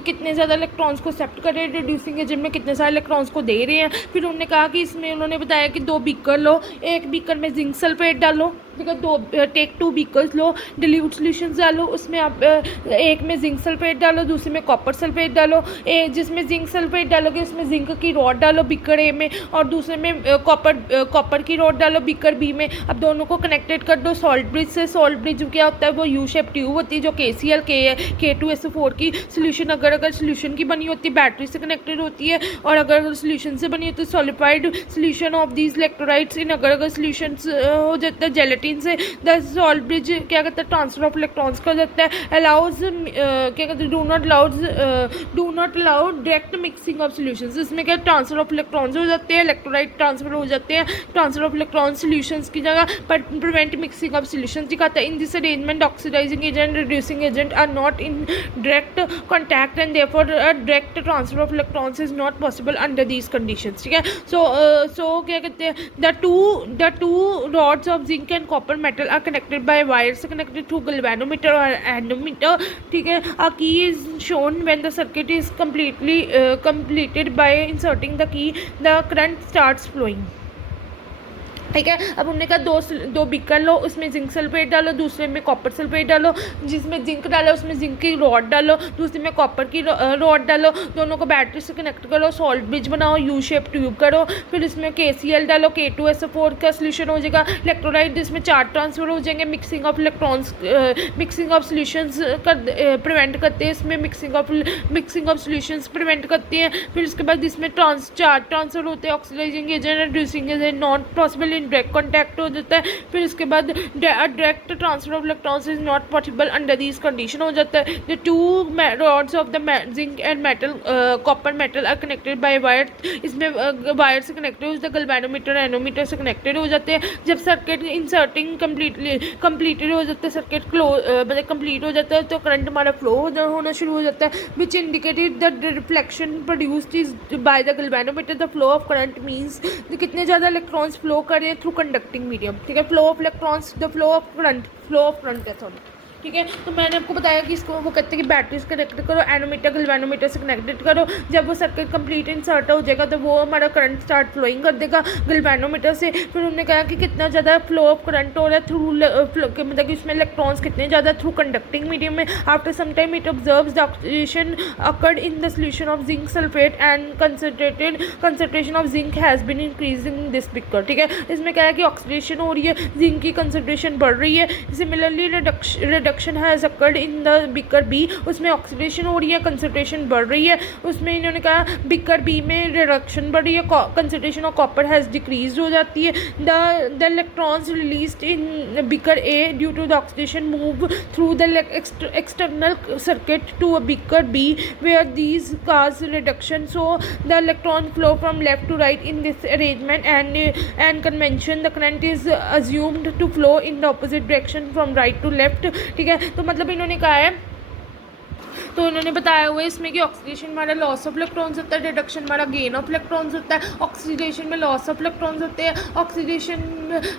कितने ज़्यादा इलेक्ट्रॉन्स को एक्सेप्ट कर रहे हैं, रिड्यूसिंग एजेंट में कितने सारे इलेक्ट्रॉन्स को दे रहे हैं। फिर उन्होंने कहा कि इसमें उन्होंने बताया कि 2 बीकर लो, एक बीकर में जिंक सल्फेट डालो, ठीक है, टेक 2 बीकर्स लो, डिल्यूट सॉल्यूशंस डालो, उसमें आप एक में जिंक सल्फेट डालो, दूसरे में कॉपर सल्फेट डालो। जिसमें जिंक सल्फेट डालोगे उसमें जिंक की रॉड डालो बीकर ए में, और दूसरे में कॉपर की रॉड डालो बीकर बी में। अब दोनों को कनेक्टेड कर दो सॉल्ट ब्रिज से। सॉल्ट ब्रिज क्या होता है, वो यू शेप ट्यूब होती है जो KCl K2SO4 की सॉल्यूशन अगर सॉल्यूशन की बनी होती है, बैटरी से कनेक्टेड होती है, और अगर सॉल्यूशन से बनी होती है सॉलिफाइड सॉल्यूशन ऑफ दीज इलेक्ट्रोलाइट्स इन, अगर सॉल्यूशन हो जाता है जेलेटिन से, द सॉल्ट ब्रिज क्या कहता है, ट्रांसफर ऑफ इलेक्ट्रॉन्स कर जाता है। अलाउज क्या कहते हैं, do not allow direct mixing of solutions. इसमें क्या ट्रांसफर ऑफ इलेक्ट्रॉन्स हो जाते हैं, इलेक्ट्रोलाइट ट्रांसफर हो जाते हैं, ट्रांसफर ऑफ इलेक्ट्रॉन सॉल्यूशंस की जगह, पर प्रिवेंट मिक्सिंग ऑफ सॉल्यूशंस दिखाता है। In this arrangement oxidising agent reducing agent are not in direct contact and therefore direct transfer of electrons is not possible under these conditions, ठीक है। सो क्या कहते हैं, the two rods of zinc and copper metal are connected by wires connected through galvanometer और ammeter, ठीक है। A key is shown when the circuit is completed by inserting the key, the current starts flowing, ठीक है। अब उन्होंने कहा 2 beaker लो, उसमें zinc sulphate डालो, दूसरे में कॉपर सल्फेट डालो, जिसमें जिंक डालो उसमें जिंक की रॉड डालो, दूसरे में कॉपर की रॉड डालो, दोनों को बैटरी से कनेक्ट करो, सॉल्ट ब्रिज बनाओ, यू शेप ट्यूब करो, फिर इसमें KCl डालो, K2SO4 का सोल्यूशन हो जाएगा। इलेक्ट्रोलाइट जिसमें चार्ज ट्रांसफर हो जाएंगे, mixing of electrons mixing of solutions prevent करते हैं, इसमें मिक्सिंग ऑफ सोल्यूशंस प्रिवेंट करते हैं। फिर उसके बाद इसमें चार्ज ट्रांसफर होते हैं, oxidising agent reducing agent not possible direct contact हो जाता है। फिर इसके बाद direct transfer of electrons is not possible under these condition हो जाता है। The 2 rods of the zinc and metal copper metal are connected by wire, इसमें वायर से कनेक्टेड हो जाता है, गैल्वेनोमीटर एनोमीटर से कनेक्टेड हो जाते हैं। जब सर्किट इंसर्टिंग कंप्लीटेड हो जाता है, सर्किट मतलब कंप्लीट हो जाता है, तो करंट हमारा फ्लो होना शुरू हो जाता है, which indicated the reflection produced is by the galvanometer. The flow of current means कितने ज़्यादा इलेक्ट्रॉन्स फ्लो कर रहे हैं थ्रू कंडक्टिंग मीडियम, ठीक है। Flow of electrons, the flow of current है, सॉरी, ठीक है। तो मैंने आपको बताया कि इसको वो कहते हैं कि बैटरी से कनेक्ट करो, एनोमीटर गैल्वेनोमीटर से कनेक्टेड करो। जब वो सर्किट कंप्लीट इंसर्ट हो जाएगा तो वो हमारा करंट स्टार्ट फ्लोइंग कर देगा गैल्वेनोमीटर से। फिर उन्होंने कहा कि कितना ज़्यादा फ्लो ऑफ करंट हो रहा है थ्रू मतलब कि इसमें इलेक्ट्रॉन्स कितने ज़्यादा थ्रू कंडक्टिंग मीडियम में। After some time it observes the oxidation occurred in the solution of zinc sulphate and concentration of zinc has been increasing in this beaker. ठीक है, इसमें क्या है कि ऑक्सीडेशन हो रही है, जिंक की कंसंट्रेशन बढ़ रही है। Similarly reduction has occurred in the beaker B, उसमें ऑक्सीडेशन हो रही है, कंसंट्रेशन बढ़ रही है। उसमें इन्होंने कहा बीकर बी में रिडक्शन बढ़ रही है, concentration of copper has decrease हो जाती है। The electrons released in beaker A due to the oxidation move through the external circuit to a beaker B where these cause reduction. So the electron flow from left to right in this arrangement and convention. The current is assumed to flow in the opposite direction from right to left. ठीक है, तो मतलब इन्होंने कहा है, तो उन्होंने बताया हुआ है इसमें कि ऑक्सीडेशन हमारा लॉस ऑफ इलेक्ट्रॉन्स होता है, रिडक्शन हमारा गेन ऑफ इलेक्ट्रॉन्स होता है। ऑक्सीडेशन में लॉस ऑफ इलेक्ट्रॉन्स होते हैं, ऑक्सीडेशन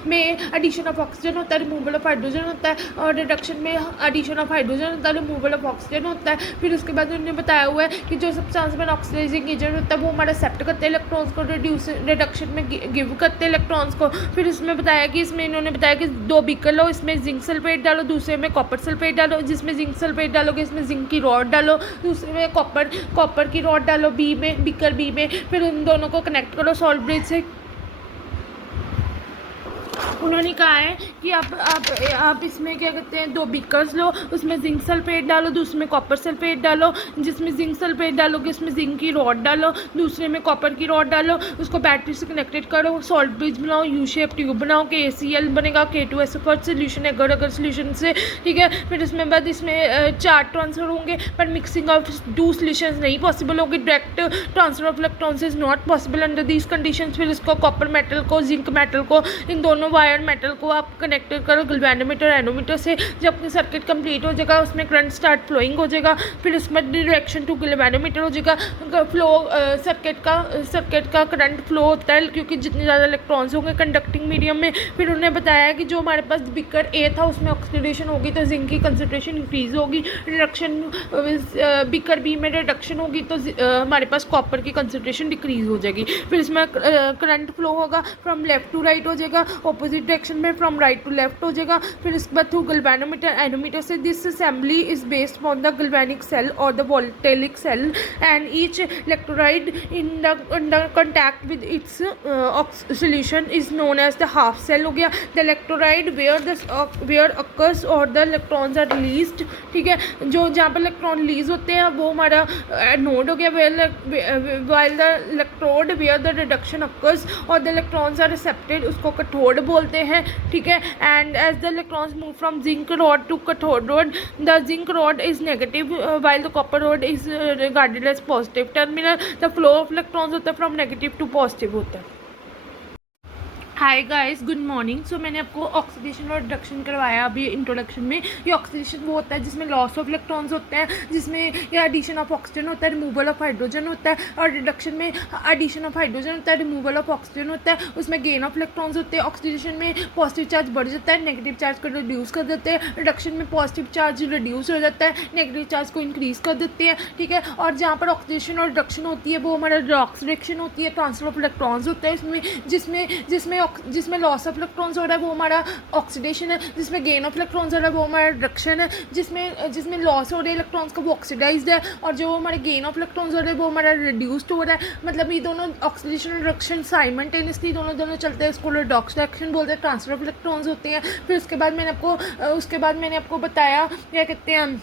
में एडिशन ऑफ ऑक्सीजन होता है, रिमूवल ऑफ हाइड्रोजन होता है, और रिडक्शन में एडिशन ऑफ हाइड्रोजन होता है, रिमूवल ऑफ ऑक्सीजन होता है। फिर उसके बाद उन्होंने बताया हुआ है कि जो सब्सटेंस में ऑक्सीडाइजिंग एजेंट होता है वो हमारा एक्सेप्ट करते हैं इलेक्ट्रॉन्स को, रिडक्शन में गिव करते हैं इलेक्ट्रॉन्स को। फिर इसमें बताया कि इसमें इन्होंने बताया कि 2 बीकर लो, इसमें जिंक सल्फेट डालो, दूसरे में कॉपर सल्फेट डालो। जिसमें जिंक सल्फेट डालोगे इसमें जिंक की रॉड डालो, दूसरे में कॉपर की रॉड डालो बी में, बीकर बी में। फिर उन दोनों को कनेक्ट करो सॉल्ट ब्रिज से। उन्होंने कहा है कि आप इसमें क्या कहते हैं 2 बीकर्स लो, उसमें जिंक सल्फेट डालो, दूसरे में कॉपर सल्फेट डालो। जिसमें जिंक सल्फेट डालोगे उसमें जिंक की रॉड डालो, दूसरे में कॉपर की रॉड डालो, उसको बैटरी से कनेक्टेड करो, सॉल्ट ब्रिज बनाओ, यू शेप ट्यूब बनाओ, KCl बनेगा, K2SO4 सोल्यूशन है अगर सोल्यूशन से। ठीक है, फिर इसमें बाद इसमें चार्ज ट्रांसफर होंगे, पर मिक्सिंग ऑफ 2 सोल्यूशंस नहीं पॉसिबल होगी। Direct transfer of electrons is not possible under these conditions. फिर इसको कॉपर मेटल को, जिंक मेटल को, इन दोनों वायर मेटल को आप कनेक्ट करो गैल्वेनोमीटर एनोमीटर से। जब सर्किट कंप्लीट हो जाएगा उसमें करंट स्टार्ट फ्लोइंग हो जाएगा। फिर उसमें डायरेक्शन टू गैल्वेनोमीटर हो जाएगा। फ्लो सर्किट का करंट फ्लो होता है क्योंकि जितने ज़्यादा इलेक्ट्रॉन्स होंगे कंडक्टिंग मीडियम में। फिर उन्होंने बताया कि जो हमारे पास बीकर ए था उसमें ऑक्सीडेशन होगी तो जिंक की कंसंट्रेशन इंक्रीज होगी, रिडक्शन बीकर बी में रिडक्शन होगी तो हमारे पास कॉपर की कंसंट्रेशन डिक्रीज हो जाएगी। फिर इसमें करंट फ्लो होगा फ्रॉम लेफ्ट टू राइट हो जाएगा, ऑपोजिट डायरेक्शन में फ्रॉम राइट टू लेफ्ट हो जाएगा। फिर इसके बाद थ्रू गैल्वेनोमीटर एनोमीटर से this assembly is based on the galvanic cell और the voltaic cell and each electrolyte in the contact with its solution is known as the half cell हो गया। द इलेक्ट्रोलाइट वेयर अकर्स और the electrons are released. ठीक है, जो जहाँ पर electron release होते हैं वो हमारा नोड हो गया। While the electrode where the reduction occurs और द इलेक्ट्रॉन्स आर एक्सेप्टेड, उसको कैथोड बोलते हैं। ठीक है, and as the electrons move from zinc rod to cathode rod the zinc rod is negative while the copper rod is regarded as positive terminal. The flow of electrons होता है from negative to positive होता है। Hi guys, good morning. So मैंने आपको oxidation और reduction करवाया अभी introduction में। ये ऑक्सीडेशन वो होता है जिसमें लॉस ऑफ इलेक्ट्रॉन्स होते हैं, जिसमें या एडिशन ऑफ ऑक्सीजन होता है, रिमूवल ऑफ हाइड्रोजन होता है। और रिडक्शन में एडिशन ऑफ हाइड्रोजन होता है, रिमूवल ऑफ ऑक्सीजन होता है, उसमें गेन ऑफ इलेक्ट्रॉन्स होते हैं। ऑक्सीडेशन में पॉजिटिव चार्ज बढ़ जाता है, नेगेटिव चार्ज को रिड्यूस कर देते हैं। रिडक्शन में पॉजिटिव चार्ज रिड्यूस हो जाता है, नेगेटिव चार्ज को इंक्रीज कर देते हैं। ठीक है, और जहाँ पर ऑक्सीडेशन और रिडक्शन होती है वो हमारा रिडॉक्स रिएक्शन होती है, ट्रांसफर ऑफ इलेक्ट्रॉन्स होता है इसमें, जिसमें लॉस ऑफ इलेक्ट्रॉन्स हो रहा है वो हमारा ऑक्सीडेशन है, जिसमें गेन ऑफ इलेक्ट्रॉन्स हो रहा है वो हमारा रिडक्शन है। जिसमें लॉस हो रहा है इलेक्ट्रॉन्स का वो ऑक्सीडाइज्ड है, और जो हमारे गेन ऑफ इलेक्ट्रॉन्स हो रहा है वो हमारा रिड्यूस्ड हो रहा है। मतलब ये दोनों ऑक्सीडेशन और रिडक्शन साइमल्टेनियसली दोनों चलते हैं। इसको रिडॉक्स रिएक्शन बोलते हैं, ट्रांसफर ऑफ इलेक्ट्रॉन्स होते हैं। फिर उसके बाद मैंने आपको बताया क्या कहते हैं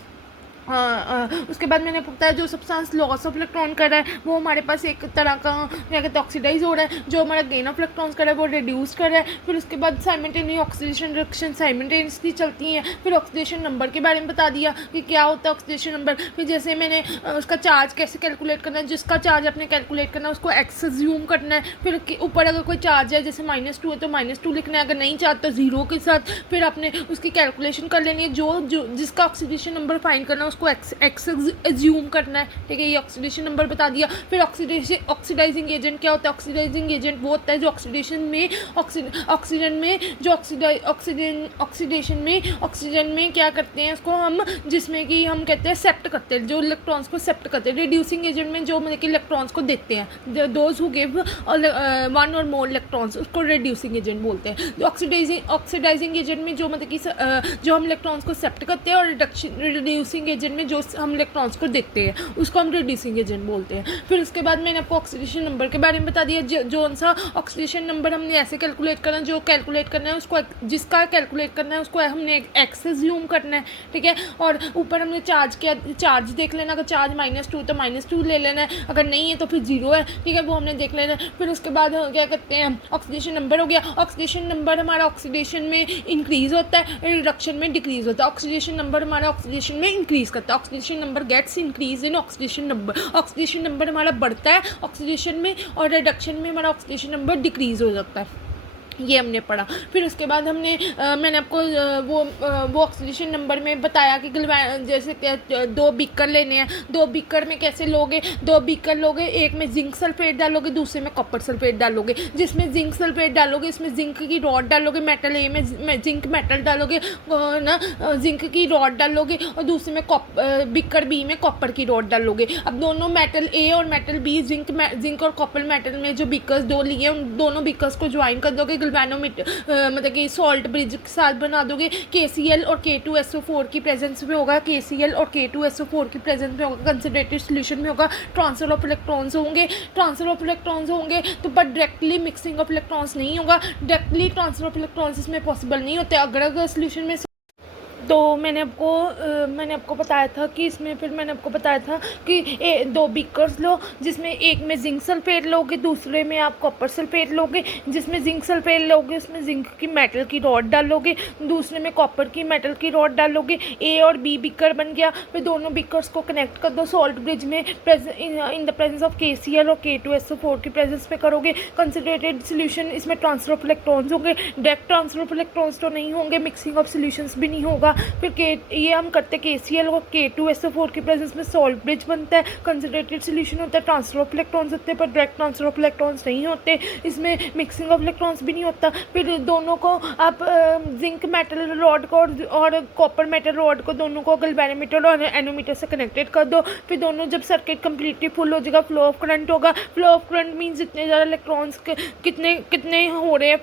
उसके बाद मैंने बताया जो सब्सटेंस लॉस ऑफ इलेक्ट्रॉन कर रहा है वो हमारे पास एक तरह का क्या कहते हैं ऑक्सीडाइज हो रहा है, जो हमारा गेन ऑफ इलेक्ट्रॉन्स कर रहा है वो रिड्यूस कर रहा है। फिर उसके बाद साइमल्टेनियस ऑक्सीडेशन रिडक्शन साइमल्टेनियसली चलती हैं। फिर ऑक्सीडेशन नंबर के बारे में बता दिया कि क्या होता है ऑक्सीडेशन नंबर। फिर जैसे मैंने उसका चार्ज कैसे कैलकुलेट करना है, जिसका चार्ज आपने कैलकुलेट करना है उसको एक्स ज्यूम करना है। फिर ऊपर अगर कोई चार्ज है जैसे -2 है तो -2 लिखना है, अगर नहीं चार्ज तो 0 के साथ। फिर आपने उसकी कैलकुलेशन कर लेनी है, जो जिसका ऑक्सीडेशन नंबर फाइंड करना है को एक्स एज्यूम करना है, ठीक है, ये ऑक्सीडेशन नंबर बता दिया। फिर ऑक्सीडाइजिंग एजेंट क्या होता है? ऑक्सीडाइजिंग एजेंट वो होता है जो ऑक्सीडेशन में ऑक्सीजन में क्या करते हैं उसको हम, जिसमें कि हम कहते हैं सेप्ट करते हैं, जो इलेक्ट्रॉन्स को सेप्ट करते हैं। रिड्यूसिंग एजेंट में जो मतलब कि इलेक्ट्रॉन्स को देते हैं, दोज हु गिव वन और मोर इलेक्ट्रॉन्स, उसको रिड्यूसिंग एजेंट बोलते हैं। जो ऑक्सीडाइजिंग एजेंट में जो मतलब कि जो हम इलेक्ट्रॉन्स को सेप्ट करते हैं, और रिड्यूसिंग एजेंट में जो हम इलेक्ट्रॉन्स को देखते हैं उसको हम रिड्यूसिंग एजेंट बोलते हैं। फिर उसके बाद मैंने आपको ऑक्सीडेशन नंबर के बारे में बता दिया। जो सा ऑक्सीडेशन नंबर हमने ऐसे कैलकुलेट करना है, जो कैलकुलेट करना है उसको, जिसका कैलकुलेट करना है उसको हमने एक्स ज़ूम करना है, ठीक है। और ऊपर हमने चार्ज देख लेना, अगर चार्ज -2 तो -2 ले लेना है, अगर नहीं है तो फिर 0 है, ठीक है, वो हमने देख लेना है। फिर उसके बाद क्या करते हैं, ऑक्सीडेशन नंबर हो गया। ऑक्सीडेशन नंबर हमारा ऑक्सीडेशन में इंक्रीज़ होता है, रिडक्शन में डिक्रीज़ होता है। ऑक्सीडेशन नंबर हमारा ऑक्सीडेशन में इंक्रीज़ करता है, oxidation number gets increase in oxidation number. Oxidation number हमारा बढ़ता है ऑक्सीडेशन में, और रिडक्शन में हमारा ऑक्सीडेशन नंबर डिक्रीज़ हो जाता है, ये हमने पढ़ा। फिर उसके बाद मैंने आपको वो ऑक्सीडेशन नंबर में बताया कि जैसे 2 बीकर लेने हैं, 2 बीकर में कैसे लोगे, 2 बीकर लोगे, एक में जिंक सल्फेट डालोगे, दूसरे में कॉपर सल्फेट डालोगे। जिसमें जिंक सल्फेट डालोगे इसमें जिंक की रॉड डालोगे, मेटल ए में जिंक मेटल डालोगे ना, जिंक की रॉड डालोगे, और दूसरे में बीकर बी में कॉपर की रॉड डालोगे। अब दोनों मेटल ए और मेटल बी, जिंक और कॉपर मेटल में जो बीकर्स 2 लिए उन दोनों बीकर्स को ज्वाइन कर दोगे, मतलब कि सॉल्ट ब्रिज के साथ बना दोगे। KCl और K2SO4 की प्रेजेंस में होगा, KCl और K2SO4 की प्रेजेंस में होगा, कंसनट्रेटेड सोल्यूशन में होगा। ट्रांसफर ऑफ इलेक्ट्रॉन्स होंगे तो पर डायरेक्टली मिक्सिंग ऑफ इलेक्ट्रॉन्स नहीं होगा, डायरेक्टली ट्रांसफर ऑफ इलेक्ट्रॉन्स इसमें पॉसिबल नहीं होते अगर सोल्यूशन में। तो मैंने आपको बताया था कि इसमें, फिर मैंने आपको बताया था कि 2 बीकर्स लो, जिसमें एक में जिंक सल्फेट लोगे, दूसरे में आप कॉपर सल्फेट लोगे। जिसमें जिंक सल्फेट लोगे उसमें जिंक की मेटल की रॉड डालोगे, दूसरे में कॉपर की मेटल की रॉड डालोगे। ए और बी बीकर बन गया। फिर दोनों बीकर्स को कनेक्ट कर दो सॉल्ट ब्रिज में, in the presence of KCl और K2SO4 की प्रेजेंस में करोगे। कंसनट्रेटेड सोल्यूशन, इसमें ट्रांसफर ऑफ इलेक्ट्रॉन्स होंगे, डायरेक्ट ट्रांसफर ऑफ इलेक्ट्रॉन्स तो नहीं होंगे, मिक्सिंग ऑफ सोल्यूशंस भी नहीं होगा। फिर ये हम करते हैं KCl और K2SO4 की प्रेजेंस में सॉल्ट ब्रिज बनता है, कंसनट्रेटेड सोल्यूशन होता है, ट्रांसफर ऑफ इलेक्ट्रॉन्स होते हैं, पर डायरेक्ट ट्रांसफर ऑफ इलेक्ट्रॉन्स नहीं होते, इसमें मिक्सिंग ऑफ इलेक्ट्रॉन्स भी नहीं होता। फिर दोनों को आप जिंक मेटल रॉड को और कॉपर मेटल रॉड को, दोनों को गैल्वेनोमीटर और एनोमीटर से कनेक्टेड कर दो। फिर दोनों जब सर्किट कम्प्लीटली फुल हो जाएगा, फ्लो ऑफ करंट होगा। फ्लो ऑफ करंट मीन्स जितने ज़्यादा इलेक्ट्रॉन्स कितने हो रहे हैं,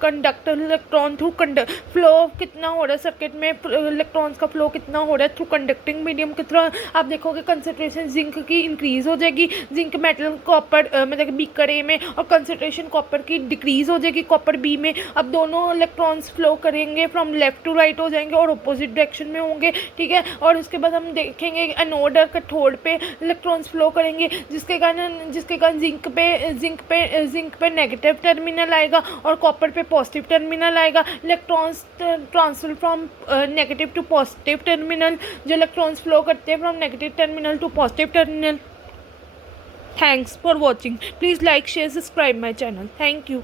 कंडक्टर इलेक्ट्रॉन थ्रू फ्लो कितना हो रहा है सर्किट में, इलेक्ट्रॉन्स का फ्लो कितना हो रहा है थ्रू कंडक्टिंग मीडियम कितना। आप देखोगे कंसंट्रेशन जिंक की इंक्रीज हो जाएगी, जिंक मेटल कॉपर मतलब बीकर ए में, और कंसंट्रेशन कॉपर की डिक्रीज हो जाएगी कॉपर बी में। अब दोनों इलेक्ट्रॉन्स फ्लो करेंगे फ्रॉम लेफ्ट टू राइट हो जाएंगे और अपोजिट डायरेक्शन में होंगे, ठीक है। और उसके बाद हम देखेंगे एनोड और कैथोड पे इलेक्ट्रॉन्स फ्लो करेंगे, जिसके कारण जिंक पे नेगेटिव टर्मिनल आएगा और कॉपर पे पॉजिटिव टर्मिनल आएगा। Electrons transfer from negative to positive terminal, जो इलेक्ट्रॉन्स फ्लो करते हैं from negative terminal to positive terminal. Thanks for watching, please like share subscribe my channel, thank you.